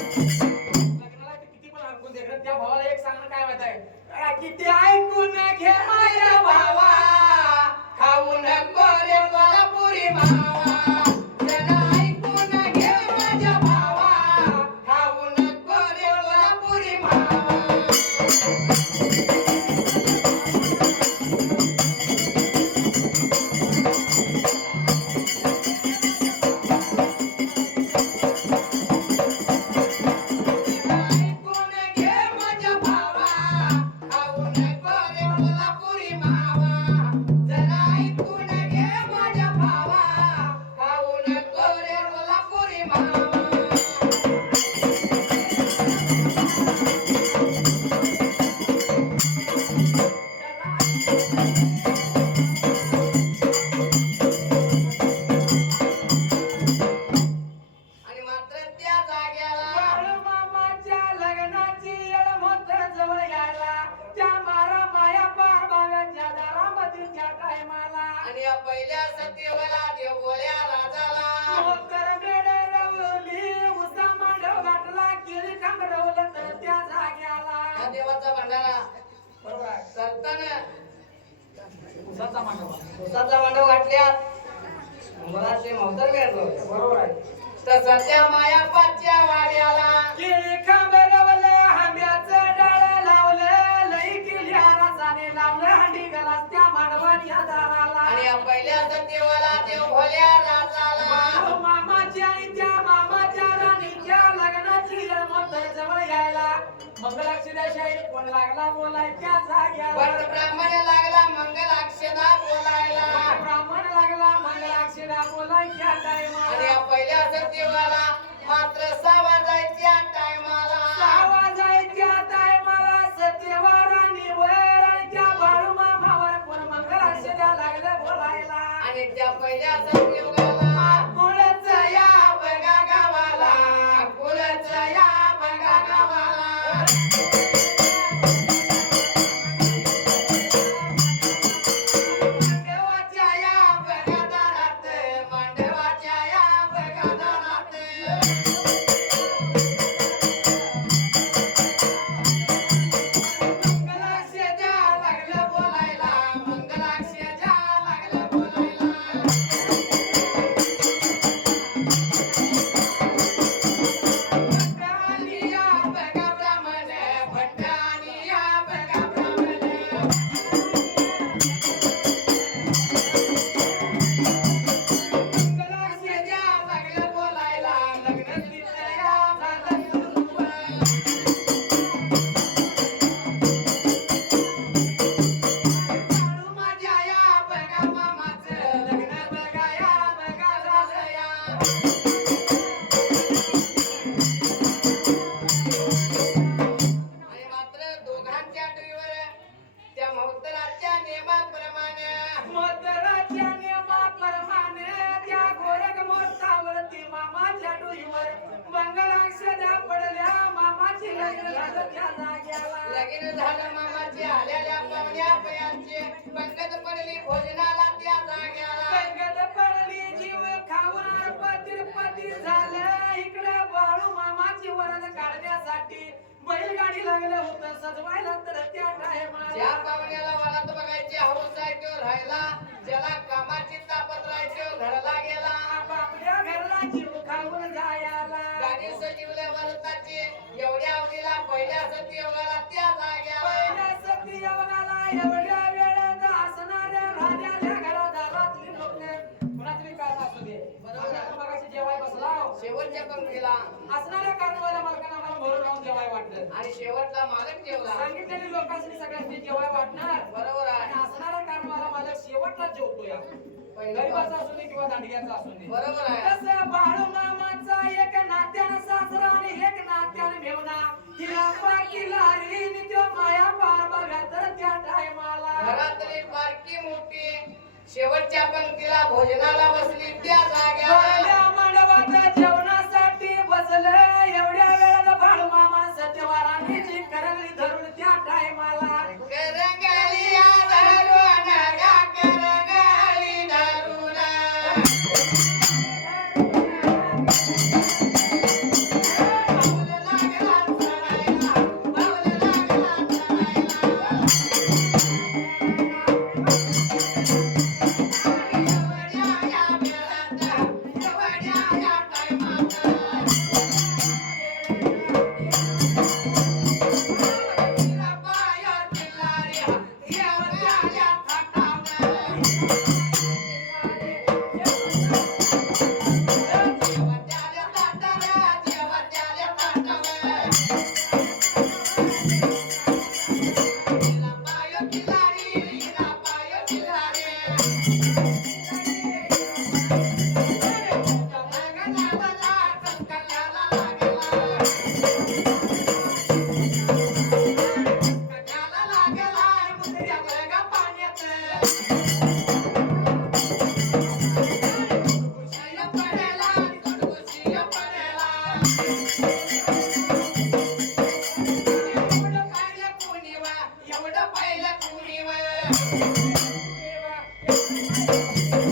लग्नाला ते किती पण ऐकून दे खरं त्या भावाला एक सांगणं काय माहित आहे किती ऐकून घे माझ्या भावा खाऊ नको रे कोल्हापुरी मावा जरा ऐकून घे माझ्या भावा खाऊ नको रे कोल्हापुरी मावा ऐकून घे माझ्या भावा खाऊ नको रे कोल्हापुरी मावा जरा ऐकून घे माझ्या भावा खाऊ नको रे कोल्हापुरी मावा आणि मात्र त्या जाग्याला बाळू मामाच्या लग्नाची येळ मोठं जवळ यायला त्या मारा माया बाबाच्या दारामध्ये त्या टायमाला आणि या पहिल्या सत्यवाला देव बोल्या राजाला मोकर बेडे रवली उसा मांडव घातला केळी खांबरवलं तर त्या जाग्याला हा देवाचा भंडारा बरोबर आहे करताना उसाचा मांडव उसाचा मांडव घातल्यात मला ते मौतर मिळालं बरोबर आहे तर सत्या माया पाचच्या वाड्याला केळी खांबरवलं आंब्याचं डाळ लावलं लई केली रसाने लावलं हंडी गलास त्या मांडवान या दाराला आणि या पहिल्या सत्यवाला देव भोल्या राजाला बाळू मामाच्या आणि त्या मामाच्या राणीच्या लग्नाची येळ मोठं जवळ यायला मंगलाक्षराशाही कोण लागला बोलाय त्या जाग्यावर पण ब्राह्मण लागला मंगल अक्षदा बोलायला ब्राह्मण लागला मंगलाक्षरा बोलाय त्या आणि टायमाला या पहिल्या सत्यवाला मात्र 6 वाजायच्या टायमाला वाजायच्या टायमाला सत्यवार आणि वर आणि त्या बाळू मामावर कोण मंगलाक्षरा लागलं बोलायला आणि त्या पहिल्या सत्यवाला कुळच या बघा गावाला कुलच या बघा गावाला मांडवाच्या या बघा दारात मांडवाच्या या बघा दारात मंगलाक्षजा लागलं बोलायला मंगलाक्षजा लागलं बोलायला भट्टानिया बघा ब्राह्मण भट्टानिया बघा ब्राह्मण मंगलाक्षजा लागलं बोलायला लग्न तिथया झालं सुरू बाळू माझ्या या बघा मामाचं लग्न बघा या बघा झालं या आणि मात्र दोघांच्या डोईवर त्या महोत्तराच्या नियमाप्रमाणे मोतराच्या नियमाप्रमाणे त्या गोरख मोर्चावरती मामाच्या डोईवर मंगलाक्षरा पडल्या मामाची लग्न झालं त्या जाग्याला लगीन झालं मामाचे आलेल्या पाहुण्या पयांचे पंगत पडली भोजनाला त्या जाग्याला संगत पडली जीव खाऊन पतीर झालं इकडे बाळू मामाची वरण काढण्यासाठी बैलगाडी लागलं होतं सजवायला तर त्या ज्या टायमाला पाहुण्याला वरात बघायची हौस आहे तो राहिला ज्याला कामाची तापत राहायची घरला गेला आपल्या घरला जीव खाऊन जायला गाडी सजीवल्या वरताची एवढ्या अवधीला पहिल्या सत्ययोगाला त्या जाग्याला पहिल्या सत्ययोगाला एवढ्या वेळेत असणाऱ्या राजाच्या घरादारातली लोक कुणातरी कारण असू दे आपण मगाशी जेवाय बसला शेवटच्या पंक्तीला असणाऱ्या कारणावाल्या मालकांना मला भरून राहून जेवाय वाटलं आणि शेवटला मालक जेवला सांगितलेली लोकांनी सगळ्यांनी जेवाय वाटणार बरोबर आहे आणि असणाऱ्या कारणावाला मालक शेवट शेवटला जेवतो या गरीबाचा असू दे किंवा दांडग्याचा असू दे. बरोबर आहे. तसं बाळू मामाचा एक नात्यानं सासरा आणि एक नात्यानं मेवना तिला पाकीला रे त्यो माया पार बघा तर त्या टायमाला घरातली बारकी मोठी शेवटच्या पंक्तीला भोजनाला बसली त्या जाग्यावर मंडपात जेवणासाठी बसलं एवढ्या वेळात बाळू मामा सत्यवारांनी जी करंगळी धरून त्या टायमाला करंगळी धरून गा करंगळी धरून बाऊल लागला चढायला बाऊल लागला चढायला एवढ्या या वेळात एवढ्या या टायमात एवढं पाहिलं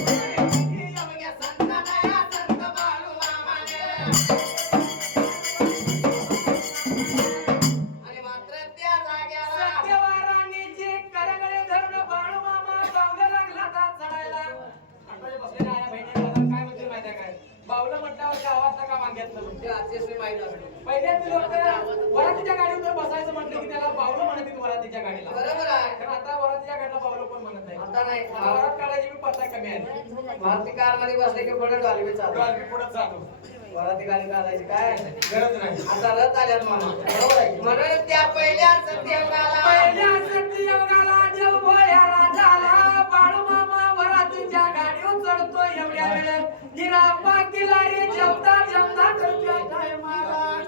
एवढ्या संतानाया संत बाळू मामाने आणि मात्र त्या जाग्याला सत्यवारांनी जी करंगळी धरून बाळू मामा बावला लागला दात चढायला आता बसलेल्या आया बहिणी काय म्हणते माहिती आहे काय बावला म्हटल्यावर गावातला का मागितलं ते आजचे माहित असते पहिले ते लोक वरातीच्या गाडीवर बसायचं म्हटलं की त्याला बावलं म्हणत होते वरातीच्या गाडीला बरोबर आहे कारण आता वरातीच्या गाडीला बावलं कोण म्हणत नाही आता नाही वरात काढायची बी पत्ता कमी आहे भारती कार मध्ये बसले की पुढे डॉल्बी चालू डॉल्बी पुढे जातो वराती गाडी घालायची काय गरज नाही आता रथ आल्यात मामा बरोबर आहे म्हणून त्या पहिल्या सत्ययुगाला पहिल्या सत्ययुगाला देव भोळ्याला झाला बाळू मामा वरातीच्या गाडीवर चढतो एवढ्या वेळेत निरापा किल्लारी जेवता जेवता करतो काय महाराज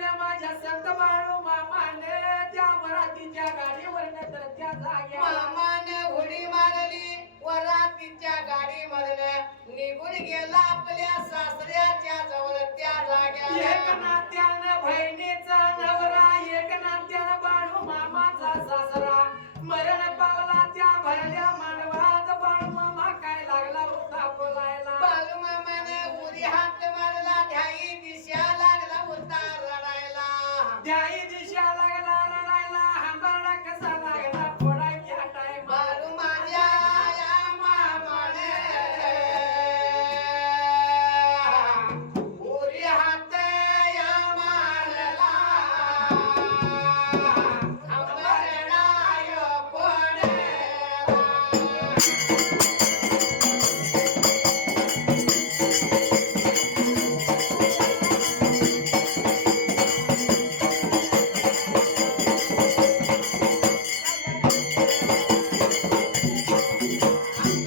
पाहिलं माझ्या संत बाळू मामाने त्या वरातीच्या गाडीवर तर त्या जाग्यावर मामाने उडी मारली वरातीच्या गाडीमधनं निघून गेला आपल्या सासऱ्याच्या जवळ त्या एक जाग्यावर नात्यानं बहिणीचा नवरा एक नात्यानं बाळू मामाचा सासरा मरण पावला त्या भरल्या मांडवात बाळू मामा काय लागला होता बोलायला बालू मामाने उरी हात मारला ध्याई दिशा लागला होता रडायला त्याही दिशा लागला रडायला हंबरडा कसा लागला फोडायच्या टायमा बालू माझ्या या मामाने उरी हात या मारला अंबरडाय पडेला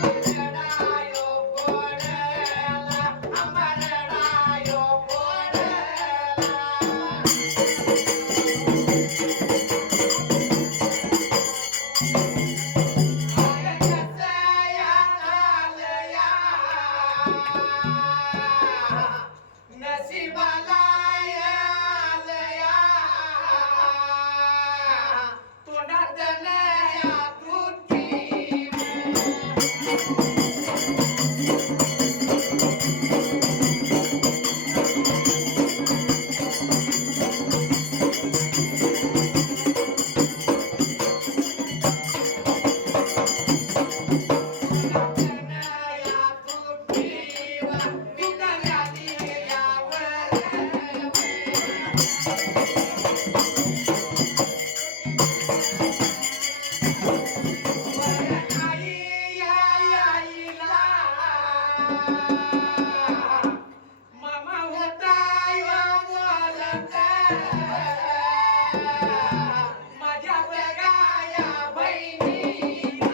अंबरडायो पडेला अंबरडायो पडेला नशिबाला आलया तोंडात नया तुटी नया तुटी निघाल्या दिल्यावर आई आईला मामा होता बोलत माझ्या बघाया बहिणीला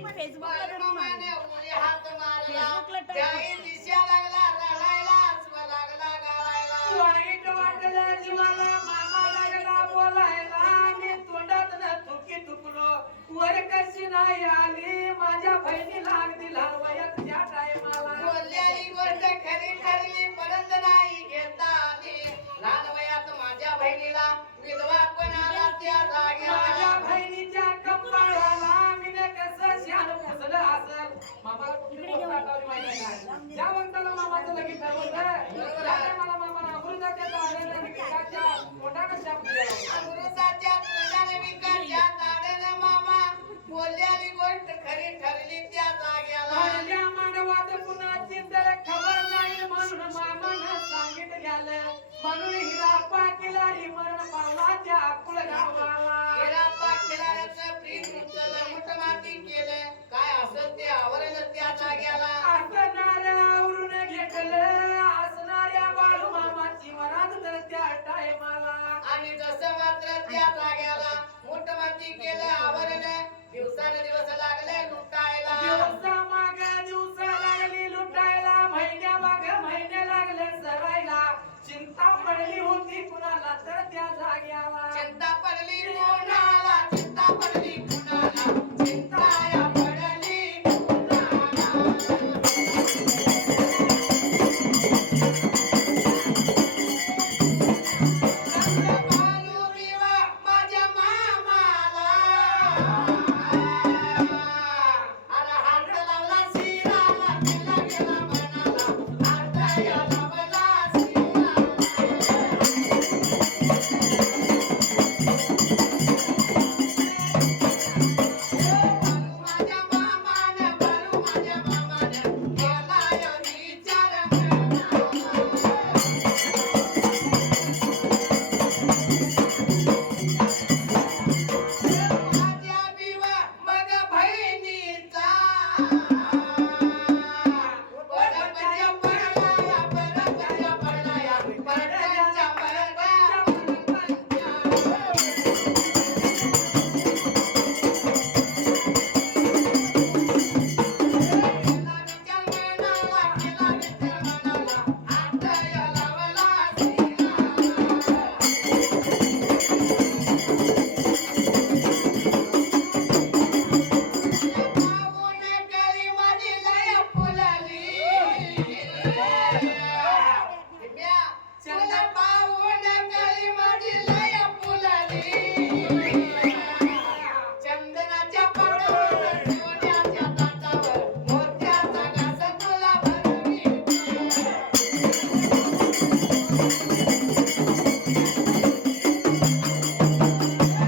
बालमामाने उरी हात मारला त्याही दिशा लागला रडायला हसवा लागला गाळायला वाईट वाटलं जीवाला मामा लागला बोलायला मी तोंडात न थुकी थुकलो वर कशी नाही आली माझ्या बहिणीला अगदी लहान वयात त्या टायमाला बोललेली गोष्ट खरी ठरली परत नाही घेता आली लहान वयात माझ्या बहिणीला विधवा पण आला त्या माझ्या जाग्यावर बहिणीच्या कपाळाला मीने कसं शान पुसलं असल मामा कुठे पोस्ट टाकावली माहिती आहे का? ज्या वक्ताला मामाचं लगीन ठरवलं त्या टायमाला मामाला अमृताच्या दाराने विकासच्या तोंडानं शाप दिला अमृताच्या तोंडाने विकासच्या दाढेनं मामा बोललेली गोष्ट खरी ठरली त्या जाग्याला माझ्या मांडवात कुणाची तर खबर नाही म्हणून मामानं सांगितलं म्हणून हिरा पाटीला ही मरण पावला त्या कुळगावाला गेला पाठीलाचं प्रेम उचललं मुठमाती केलं काय असं ते आवरलं त्या जाग्याला असणाऱ्या आवरून घेतलं असणाऱ्या बाळू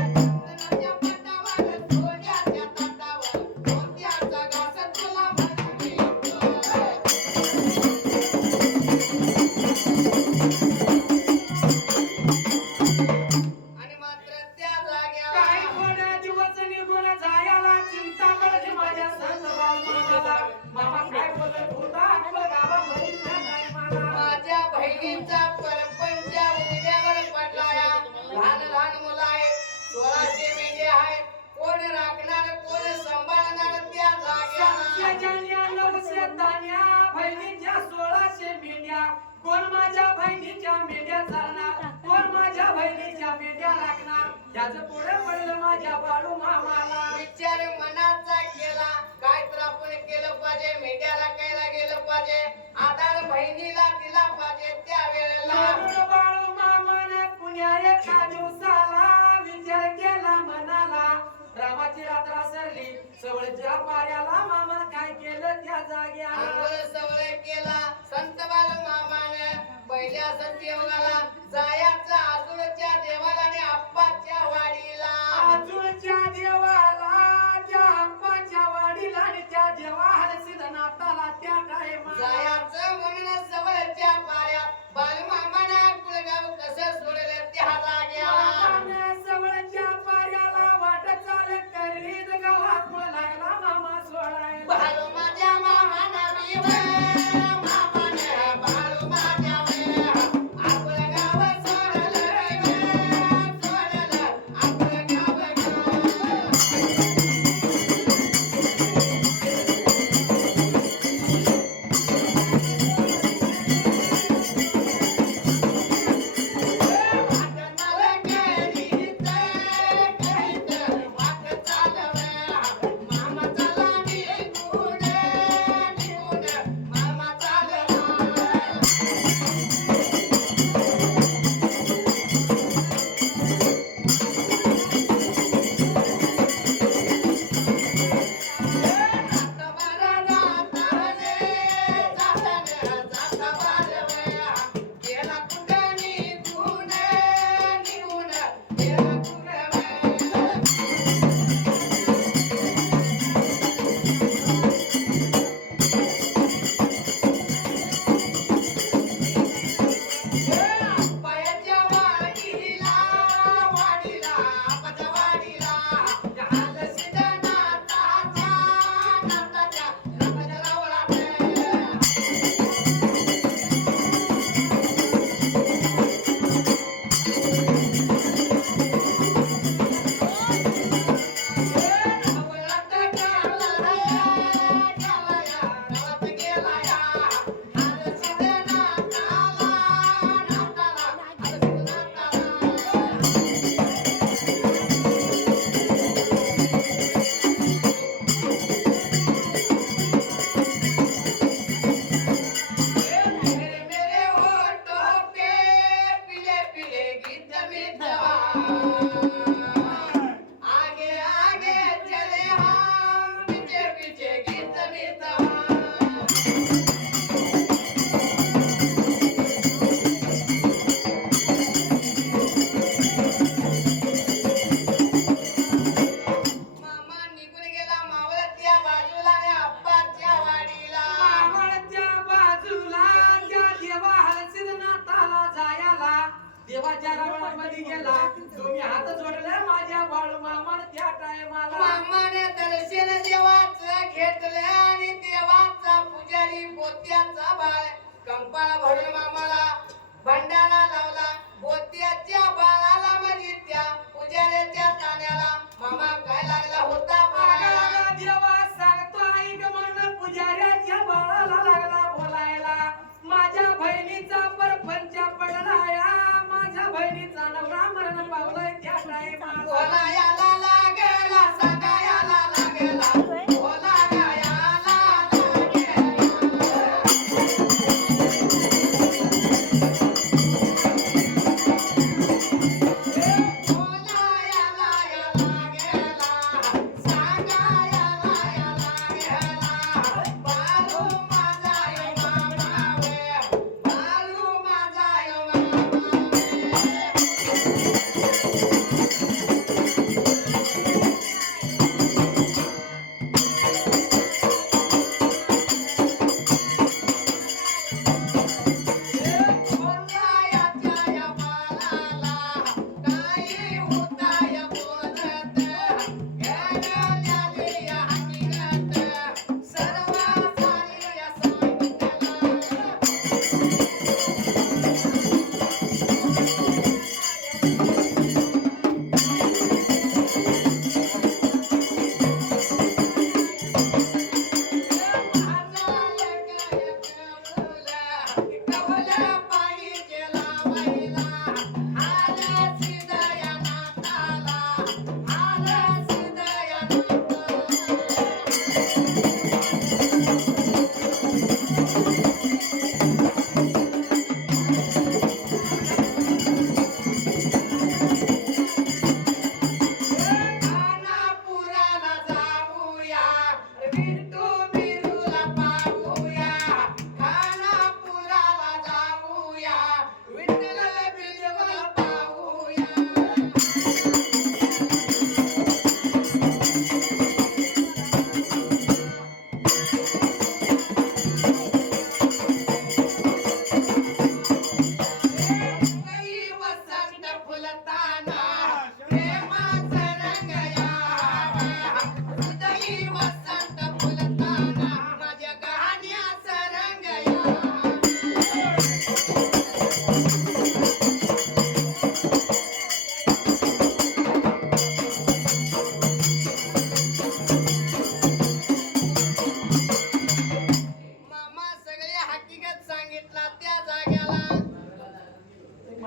चंदनाच्या पाटावर सोन्याच्या ताटावर मोत्याचा घास तुला बनवितो. आणि मात्र त्या काही जाग्यावर थोड्या दिवस निघून जायला चिंता पडली माझ्या संत बाळमामाला. मामा काय बोलत होता आपल्या गावामध्ये त्या टायमाला. माझ्या बहिणीचा परपंच उद्यावर पडलाय. लहान लहान मुलं आहेत, 1600 मेंढे आहेत. कोण राखणार, कोण सांभाळणार त्या जाग्याला? शेजाऱ्या 900 दाण्या, बहिणीच्या 1600 मेंढ्या. कोण माझ्या बहिणीच्या मेंढ्या चालणार, कोण माझ्या बहिणीच्या मेंढ्या राखणार. याचं पुढे पडलं माझ्या बाळू मामाला. विचार मनाचा केला, काय तर आपण केलं पाहिजे. मेंढ्या राखायला गेलं पाहिजे, आधार बहिणीला दिला पाहिजे. त्यावेळेला म्हणून बाळू मामाने पुण्या एका दिवसाला विचार केला मनाला. रामाची रात्र सरली सवळच्या पाऱ्याला. मामा काय केलं त्या जाग्याला. अंघोळ सवळ केला संत बाळू मामाने. पहिल्या संजीवनाला जायाचा आजूळच्या देवाला आणि आप्पाच्या वाडीला. आजूळच्या देवाला, त्या आप्पाच्या वाडीला आणि त्या देवा हरसिद्धनाथाला त्या टायमाला. जायाचं म्हणून सवळच्या पाऱ्यात बाळू मामाने कुळगाव कसं सोडलं त्या जाग्याला. मामाने सवळच्या पाऱ्याला वाट चाल करीत गावात लागला मामा सोडायला. बाळू माझ्या मामाना मामाने बाळू माझ्या आपलं गाव सोडलं आपलं गाव. देवाच्या रावणामध्ये गेला. तुम्ही हात जोडले माझ्या बाळू मामा त्या टायमाला. मामाने दर्शन देवाचं घेतलं आणि देवाचा पुजारी पोत्याचा बाळ कंपाळा भरून मामाला भंडारा लावला. पोत्याच्या बाळाला म्हणजे त्या पुजाऱ्याच्या ताण्याला मामा काय लागला होता बघायला. देवा सांगतो ऐक म्हणून पुजाऱ्याच्या बाळाला लागला बोलायला. माझ्या बहिणीचा परपंच पडलाया, माझ्या बहिणीचा नवरा मरण पावलाय त्या टायमाला. बोलायला लागला सांगायला लागला बोलायला लागला.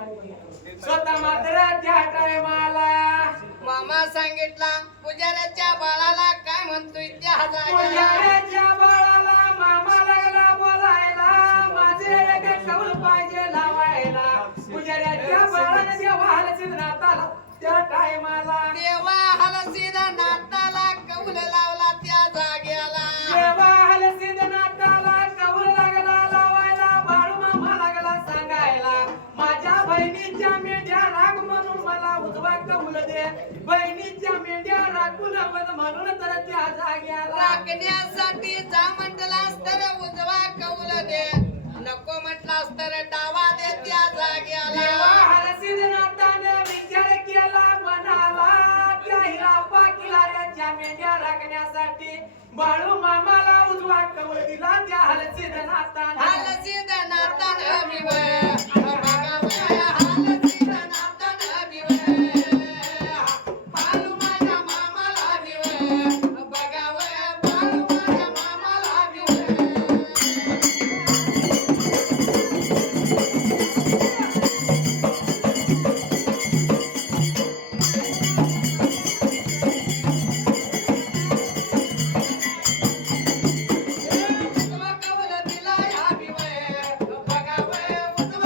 स्वतः मात्र त्या टायमाला मामा सांगितला पुजाऱ्याच्या बाळाला काय म्हणतोय त्या जागेला पुजाऱ्याच्या बाळाला मामा लागला बोलायला माझे एक कौल पाहिजे लावायला पुजाऱ्याच्या बाळाने देवा हलसीत नाताला त्या टायमाला देवा हलसीदा नाताला कौल लावला त्या जागेला देवा हलसीत नाताला कौल लागला लावायला बाळू मामा लागला सांगायला माझ्या बहिणीच्या मेंढ्या राग म्हणून मला उजवा कौल दे बहिणीच्या मेंढ्या राखून म्हणून तर त्या जाग्याला राखण्यासाठी जा म्हटलास तर उजवा कौल दे नको म्हटलास तर डावा दे त्या देवा जाग्याला हलसीत नाताने विचार केला मनाला त्या हिरापा किल्ल्याच्या मेंढ्या राखण्यासाठी बाळू मामाला उजवा कौल दिला त्या हलसीत नाताने हलसीद नातान हमीवय बघावय हलसीद नातान हमीवय बाळू माझ्या मामाला हमीवय बघावय बाळू माझ्या मामाला हमीवय उजवा कौल दिला हमीवय बघावय उजवा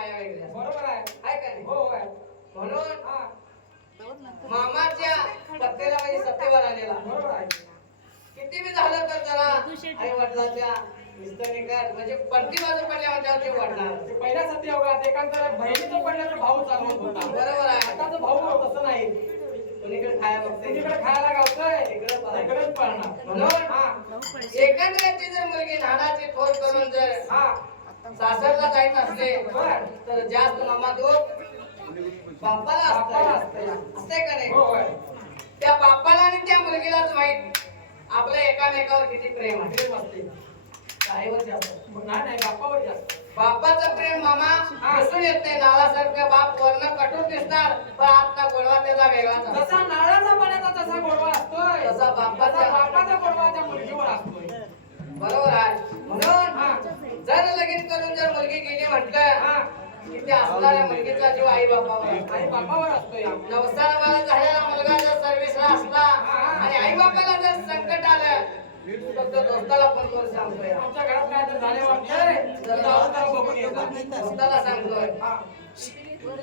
माया वेगळी असते. बरोबर आहे. आहे का नाही? हो आहे. म्हणून हा मामाच्या पत्तेला म्हणजे सत्तेवर आलेला. बरोबर आहे. किती बी झालं तर जरा आई वडिलांच्या निस्तनिकर म्हणजे पलटी बाजू पडल्या म्हणल्यावर ते वाटणार. ते पहिल्या सत्ययुगात एकांतर बहिणीचं पडलं तर भाऊ चालवत होता. बरोबर आहे. आता तो भाऊ तसं नाही. कोणीकडे खाया बघते तिकडे खायला गावतोय इकडे इकडेच पळणार. म्हणून हा एकंदरीतची जर मुलगी लहानाची थोर करून जर हा सासरला जायचं असले बर. तर जास्त मामा तो बापाला बापाला असतंय. असतंय. असतंय का नाही? हो होय. त्या बापाला आणि त्या मुलगीलाच माहित आपलं एकामेकावर किती प्रेम आहे. प्रेम असते. आईवर जास्त. नाही नाही बापावर जास्त. बापाचं प्रेम मामा दिसून येत नाही. नावासारखं बाप वर्ण कठोर दिसणार पण आतला गोडवा त्याचा वेगळाच असतो. जसा नारळाचा पाण्याचा तसा गोडवा असतोय तसा बापाचा गोडवा त्या मुलगीवर असतोय. बरोबर आहे. म्हणून जर लगीन करून जर मुलगी गेली म्हटलं हा की त्या असणाऱ्या मुलगीचा जीव आई बापावर आई बापावर असतोय. नवसाला मला झालेला मुलगा जर सर्व्हिसला असला आणि आई बापाला जर संकट आलं फक्त दोस्ताला फोन करून सांगतोय. आमच्या घरात काय तर झाले वाटतंय तर जाऊन त्याला बघून येतात. दोस्ताला सांगतोय. हा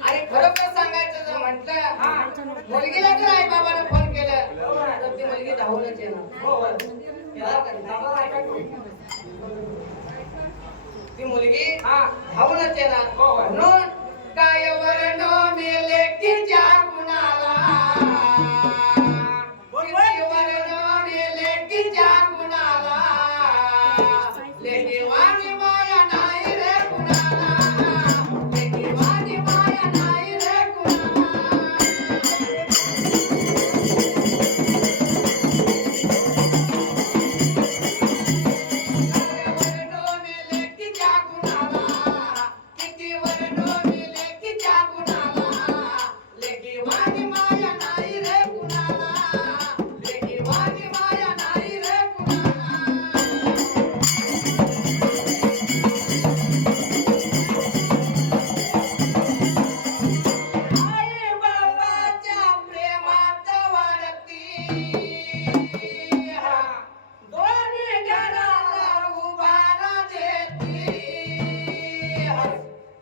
आणि खरोखर सांगायचं जर म्हटलं मुलगीला जर आई बाबाने फोन केलं तर ती मुलगी धावूनच येणार. हो होय. येणार का नाही? दादा ऐका की. ती मुलगी हा धावूनच येणार. हो होय. म्हणून काय वर्ण मेले की ज्या कुणाला किती वर्ण मेले की ज्या कुणाला लेकी वाणी माया नाही रे कुणाला लेकी वाणी माया नाही रे कुणाला किती वर्ण मेले की ज्या कुणाला लेकी वाणी माया नाही रे कुणाला लेकी वाणी माया नाही रे कुणाला आई बाबाच्या प्रेमात वाढती दोन्ही घराला उभारा देती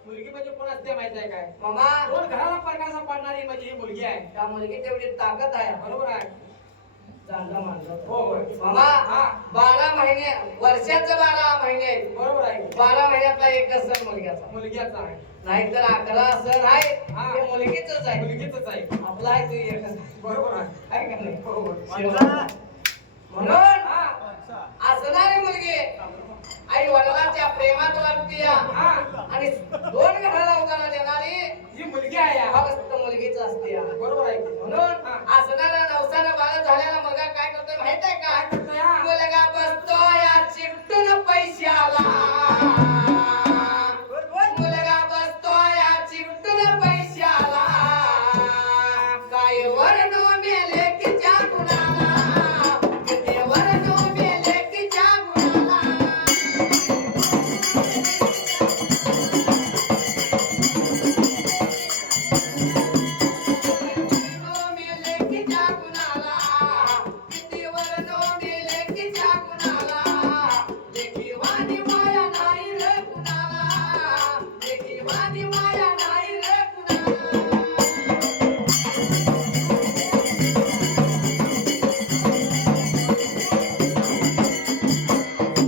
मुलगी म्हणजे कोण असते माहित आहे काय? मामा दोन घराला प्रकाश पाडणारी म्हणजे ही मुलगी आहे. त्या मुलगी तेवढी ताकद आहे. बरोबर आहे. चांगलं मानलं. हो होय. मामा हा 12 महिने वर्षाचं 12 महिने बरोबर आहे. 12 महिन्यातला एकच सण मुलग्याचा मुलग्याचा आहे. नाहीतर 11 सण आहे हा. ते मुलगीच आहे. मुलगीच आहे. आपला आहे ते एकच आहे. बरोबर आहे. आहे का नाही? हो होय. म्हणून हा असणारी मुलगी आई वडिलांच्या प्रेमात वाटते हा आणि दोन घराला उगाला देणारी ही मुलगी आहे या. फक्त मुलगीच असते बरोबर आहे. म्हणून असणारा नवसानं बाळ झालेला मुलगा काय करतोय माहित आहे का? काय करतोय हा? मुलगा बसतो या चिकटून पैशाला मुलगा बसतो या चिकटून पैशाला काय वर्ण मेले की ज्या गुणाला किती वर्ण मेले की ज्या गुणाला मेले की ज्या गुणाला किती वर्ण मेले की ज्या गुणाला लेकी वाणी माया नाही रे कुणाला लेकी वाणी माया नाही रे कुणाला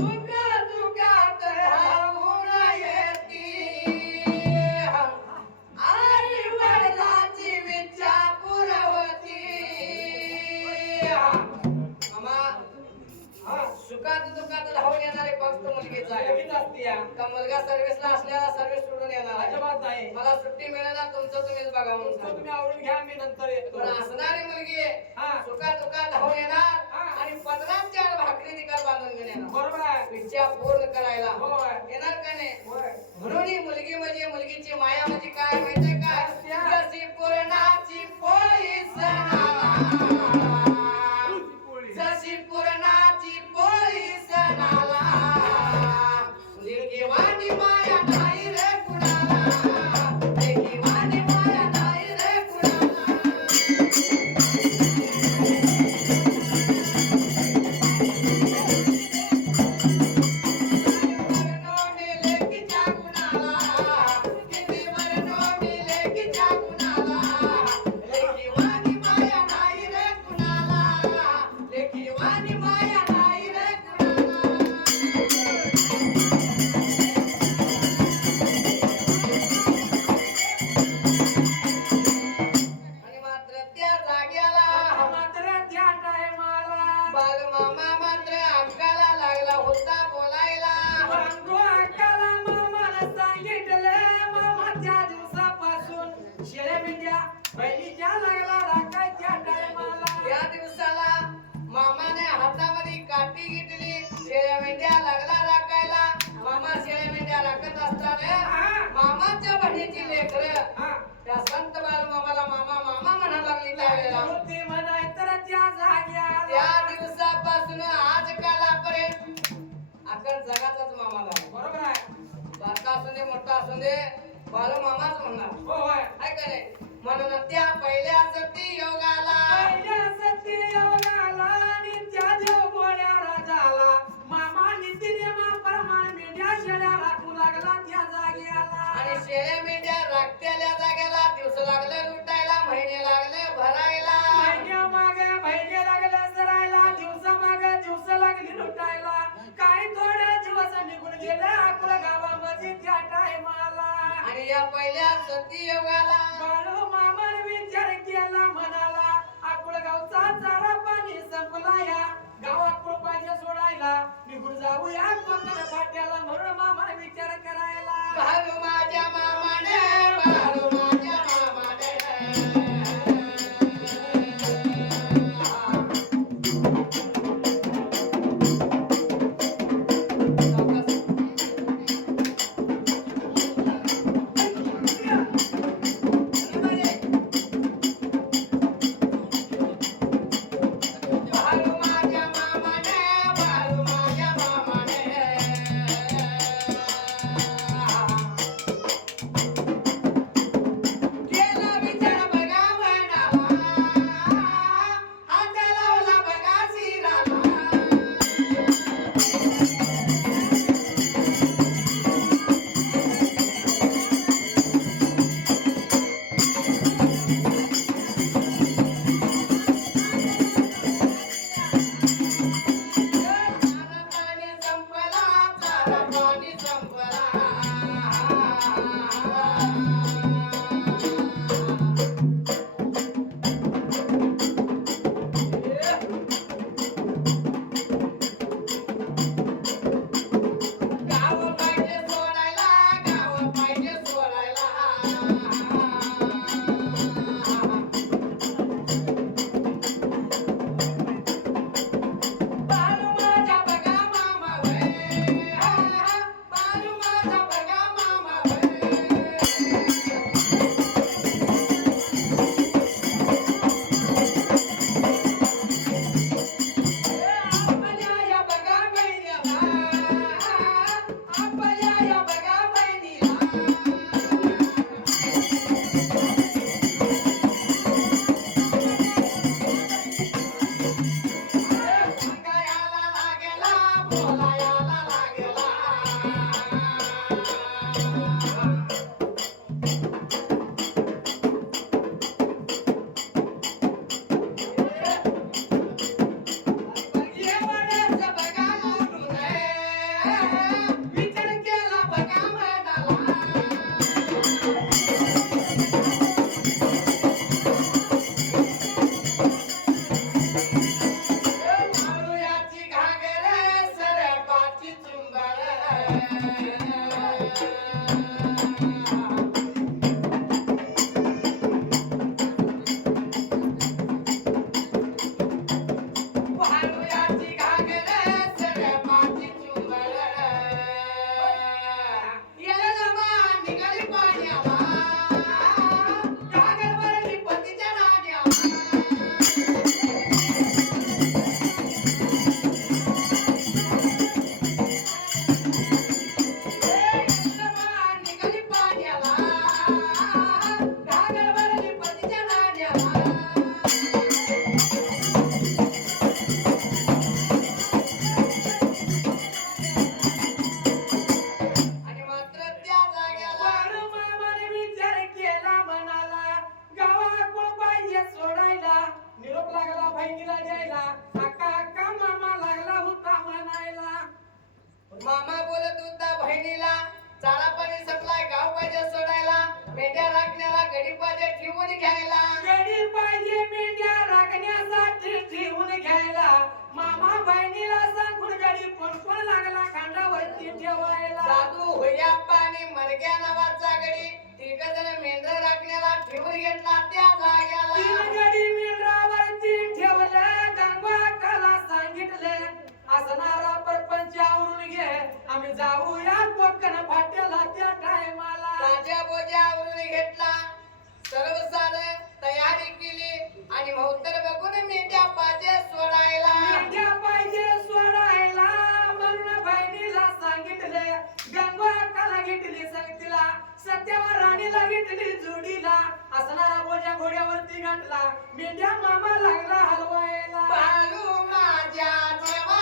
दुःखात हरवून येती आई वडिलांची विच्छा पुरवती मामा हा सुखात दुःखात धावून येणारे फक्त मुलगीच आहे. मुलगीच असते या. का मुलगा सर्व्हिसला असल्याला सर्व्हिस सोडून येणार आहे. अजिबात नाही. मला सुट्टी मिळेना तुमचं तुम्हीच बघा म्हणून तुमचं सांगतो. तुम्ही आवडून घ्या मी नंतर येतो. पण असणारी मुलगी हा. सुखात दुःखात धावून येणार हा. आणि 15 चार भाकरी निकाल बांधून घेऊन येणार. बरोबर आहे. इच्छा पूर्ण करायला होय. येणार का नाही? होय. म्हणून ही मुलगी म्हणजे मुलगीची माया म्हणजे काय माहितीये का? जशी पूर्णाची पोळी सणाला जशी पूर्णाची पोळी सणाला लेकी वाणी माया नाही रे कुणाला लेकी वाणी माया नाही रे कुणाला मेले की ज्या कुणाला किती ती लेकरं हा त्या संत बाळूमामाला मामा मामा म्हणायला लागली त्यावेळेला. होती म्हणाय तर त्या जाग्याला त्या दिवसापासून आज कालापर्यंत अकल जगाचाच मामा झाला. बरोबर आहे बारका असू दे मोठा असू दे बाळूमामाच म्हणणार. हो होय आहे का नाही? म्हणून त्या पहिल्या सती योगाला पहिल्या सती योगाला आणि त्या देवगोळ्या राजाला मामा नीतिनियमा प्रमाण मेंढ्या शेळ्या राखू लागला त्या जाग्याला आणि शेळ्या मेंढ्या राखत्याल्या जाग्याला दिवस लागले लुटायला महिने लागले भरायला. महिने लागले सरायला दिवस लागली लुटायला काही थोडे दिवस निघून गेले आपल्या गावामध्ये त्या टायमाला आणि या पहिल्या सती योगाला बाळू मामाने विचार केला म्हणाला आपल्या गावचा चारा पाणी संपला या गावात पाहिजे सोडायला निघून जाऊया कोकण फाट्याला म्हणून मामाने विचार करायला बाळू माझ्या मामाने बाळू माझ्या मामाने बाळू माझ्या मामाने बाळू माझ्या मामाने केला विचार बघा मनाला हात लावला बघा शिराला. चारा पाणी संपला चारा पाणी संपला गाव पाहिजे सोडायला गाव पाहिजे सोडायला. बाळू माझा बघा मामा वय बाळू माझा बघा मामा वय. आपल्या या बघा बहिणीला आपल्या या बघा बहिणीला सांगायला लागेला बोलायला लागेला. एवढंच बघा बोलून विचार केला बघा मनाला. मारुयाची घागर सरपाची चुंबळ. मारुयाची घागर सरपाची चुंबळ. येला मा निघाली पाण्याला घागर भरली पतीच्या नाण्याला. निघाली पाण्याला घागर भरली पतीच्या नाण्याला. आणि मात्र त्या जाग्याला बाळू मामाने विचार केला म्हणाला गावाकडं पाहिजे सोडायला निरोप लागला बहिणीला द्यायला अक्का अक्का मामा लागला होता म्हणायला मामा बोलत होता बहिणीला चारा पाणी सप्लाय गाव पाहिजे सोडायला मेंढ्या राखण्याला गडी पाहिजे ठेवून घ्यायला. गडी पाहिजे मेंढ्या राखण्यासाठी ठेवून घ्यायला मामा बहिणीला सांगून गडी पण लागला खांडावरती ठेवायला साधू होया पाणी मरग्या नावाचा गडी तिघ जण मेंढ्या राखण्याला ठेवून घेतला त्या जाग्याला. तीन गडी मेंढरावरती ठेवलं गंगाकाला सांगितले असणारा परपंच आवरून घे आम्ही जाऊया कोकण फाट्याला त्या टायमाला ताज्या बोज्या आवरून सर्व सारं तयारी केली आणि महोत्तर बघून मेंढ्या पाहिजे सोडायला. मेंढ्या पाहिजे सोडायला म्हणून बहिणीला सांगितले. गंगाकाला घेतली संगतीला, सत्यावर राणीला घेतली जोडीला. असणारा बोजा घोड्यावरती गाठला, मेंढ्या मामा लागला हलवायला. बालू माझ्या देवा,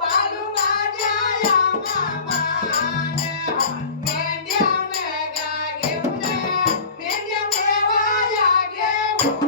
बालू माझ्या या मामाने, मेंढ्या मेघा घेऊन, मेंढ्या देवाया घेऊन.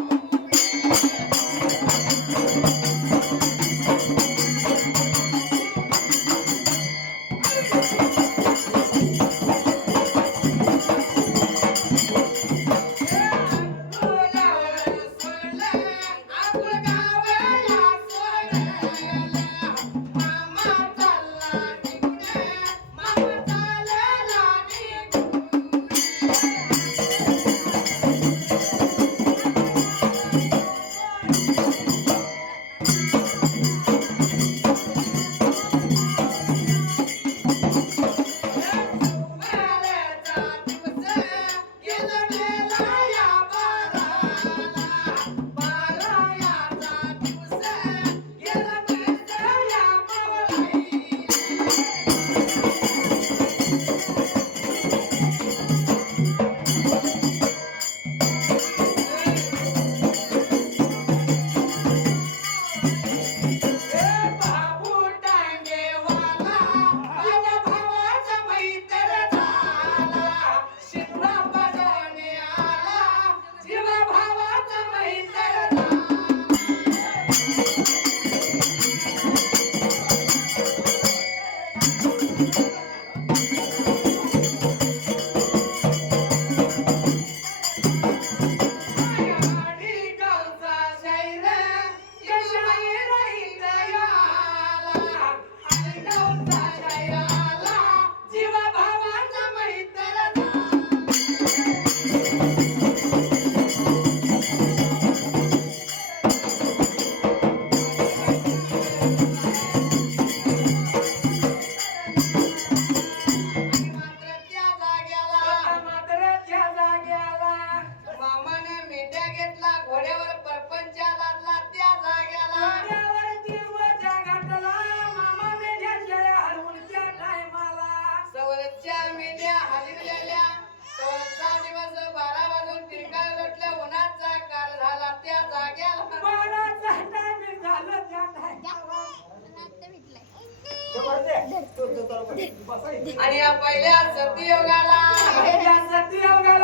आणि या पहिल्या सतीयोगाला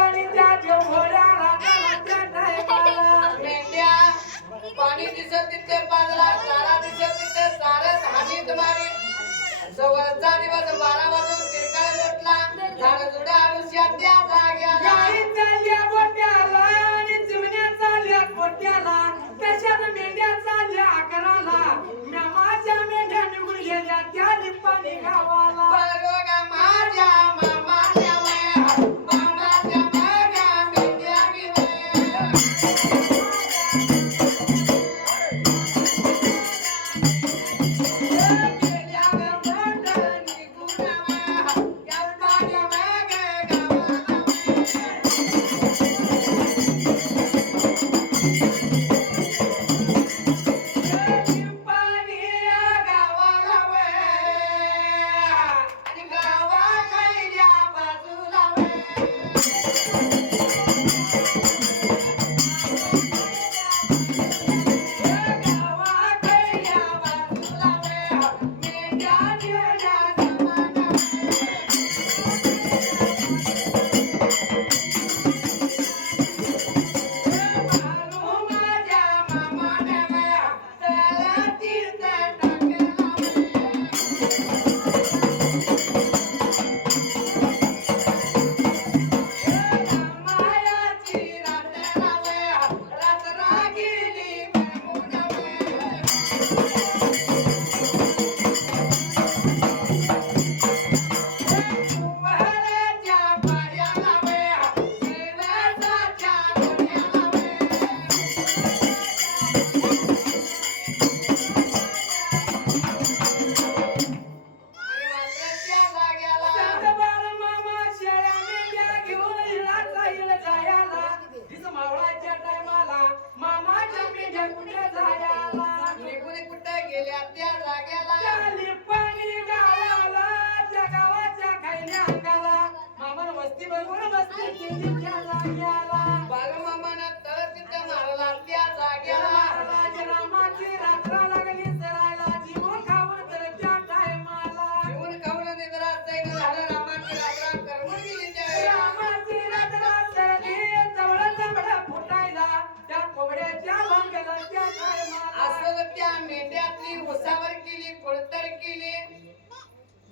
आणि त्या देवघोड्या राजाला त्या टायमाला मेंढ्या पाणी दिसत तिथे पाजला, चारा दिसत तिथे सारच हानीत मारीत. जवळचा दिवस 12 वाजून तिरकाळ लोटला, झाडझुडा आयुष्यात त्या जाग्याला. गाई चालल्या गोट्याला आणि चिमण्या चालल्या गोट्याला, तशाच मेंढ्या चालल्या अकराला. मामाच्या मेंढ्या निघून गेल्या त्या निप्पाणी गावाला. बघा माझ्या मामाच्या माया, मामाच्या माया मेंढ्या गेल्या. गेल्या गं पंढरी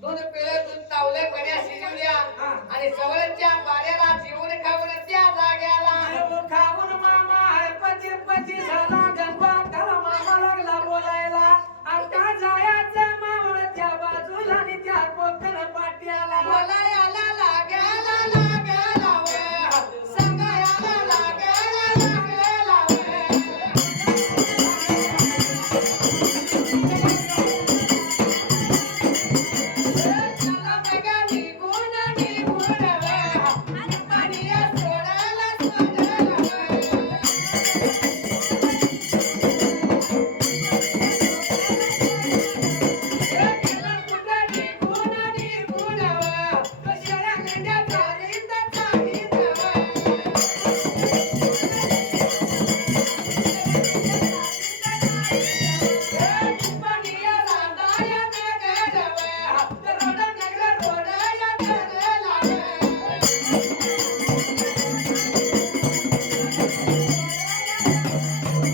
दूध पिळे दूध तावले कण्या शिजवल्या हा. आणि जवळच्या बाऱ्याला जीवन खाऊन त्या जाग्याला खाऊन मामा हरपती पती झाला गंगा त्याला मामा लागला बोलायला आता जायचं मावळ त्या बाजूला आणि त्या कोकण पाट्याला बोलायला लागेला लागेला वे सांगायला लागेला लागेला वे चला बघा निघून निघून वे पाणी सोडायला सोडायला वे गेला कुठं निघून निघून वे कशाला गंड्या चालीत चालीत वे पाणीया सांगाया नगर वे रोड नगर रोडया नगरला वे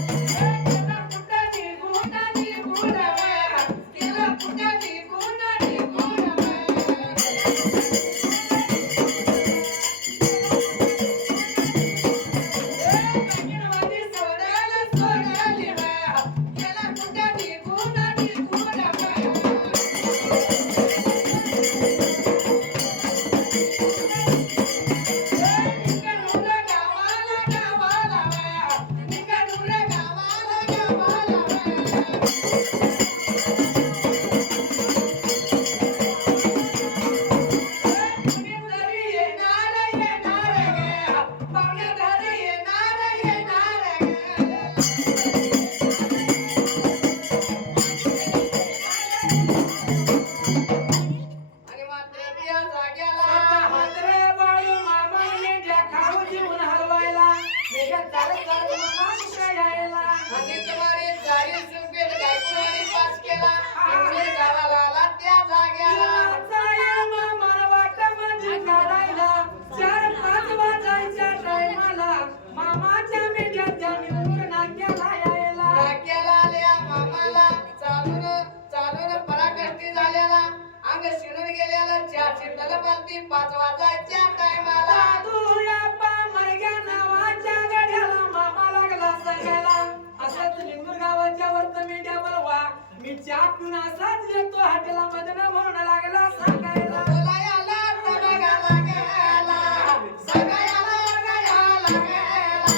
गेला कुठं निघून निघून वे गेला कुठं निघून निघून वे बहिणवाडी सोडायला सोडायली वे गेला कुठं निघून निघून वे निघून गावाला गावाला वे निघून गावाला गावाला वे कुणी तरी येणार येणार गे पाहुण्या घरी येणार येणार गे आणि मात्र त्या जाग्याला म्हात्रे बाळू मामा मेंढ्या खाऊ जीवन हलवायला मेंढ्या चालत चालत मामा इकडे यायला आणि तुम्हारी जारी सुपेल गायकवाडी पास केला इंग्रज गावाला आला त्या जाग्याला जाया मामाला वाट माझी काढायला 4-5 वाजायच्या टायमाला मामाच्या मेंढ्या त्या निघून नाक्याला यायला नाक्याला आल्या मामाला चालून चालून पराकष्टी झालेला अंग शिणून गेलेला चहाची तलपालती 5 वाजायच्या टायमाला दादू या पामरग्या नावाच्या गड्याला मामा लागला सांगायला असंच लिंगूर गावाच्या वरत मेंढ्या बोलवा मी चहा पिऊन असाच येतो हॉटेला मधनं म्हणून लागला सांगायला बोलायला सगळ्याला गेला सगळ्याला गयाला गेला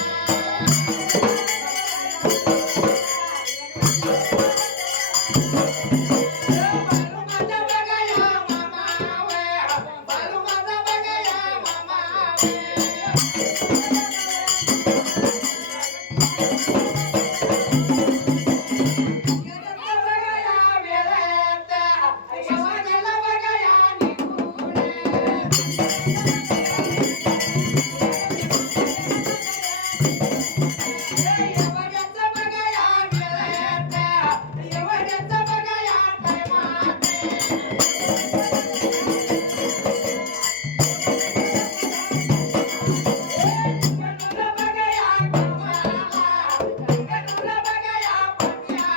बालू माझा बघाया मामा वे बालू माझा बघाया मामा वे गेला बघाया वेळेत येवा गेला बघाया निघून येवाड्याचं बघाया वेळेत येवाड्याचं बघाया टायमात गणूला बघाया गव्हाला गणूला बघाया पट्याला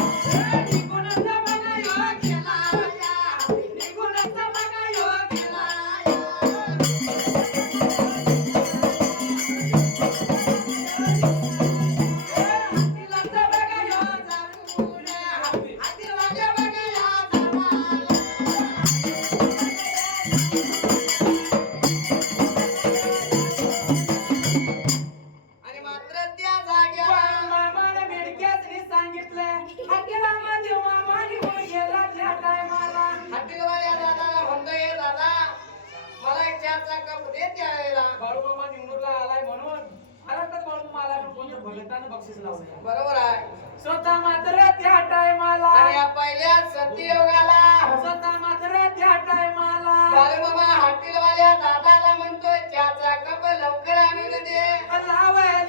निघूनचा बघाया गेला या निघूनचा बघाया गेला या हातीलाचा बघाया जाऊन हातीलाच्या बघाया जावाला आणि मात्र त्या जाग्याला मामाने मेडक्यातनी सांगितलं हॉटेला मध्ये मामा निघून गेला त्या टायमाला हॉटेलवाल्या दादाला म्हणतोय दादा मला एक चहाचा कप दे त्यावेळेला बाळू मामा निवडूनला आलाय म्हणून महाराष्ट्रात बाळू मामा आलाय म्हणून कोणी भगतानं बक्षीस लावलंय बरोबर आहे स्वतः मात्र त्या टायमाला आणि या पहिल्या सत्ययुगाला स्वतः मात्र त्या टायमाला बालूमामा हॉटेलवाल्या दादाला म्हणतोय चहाचा कप लवकर आणून दे लावाय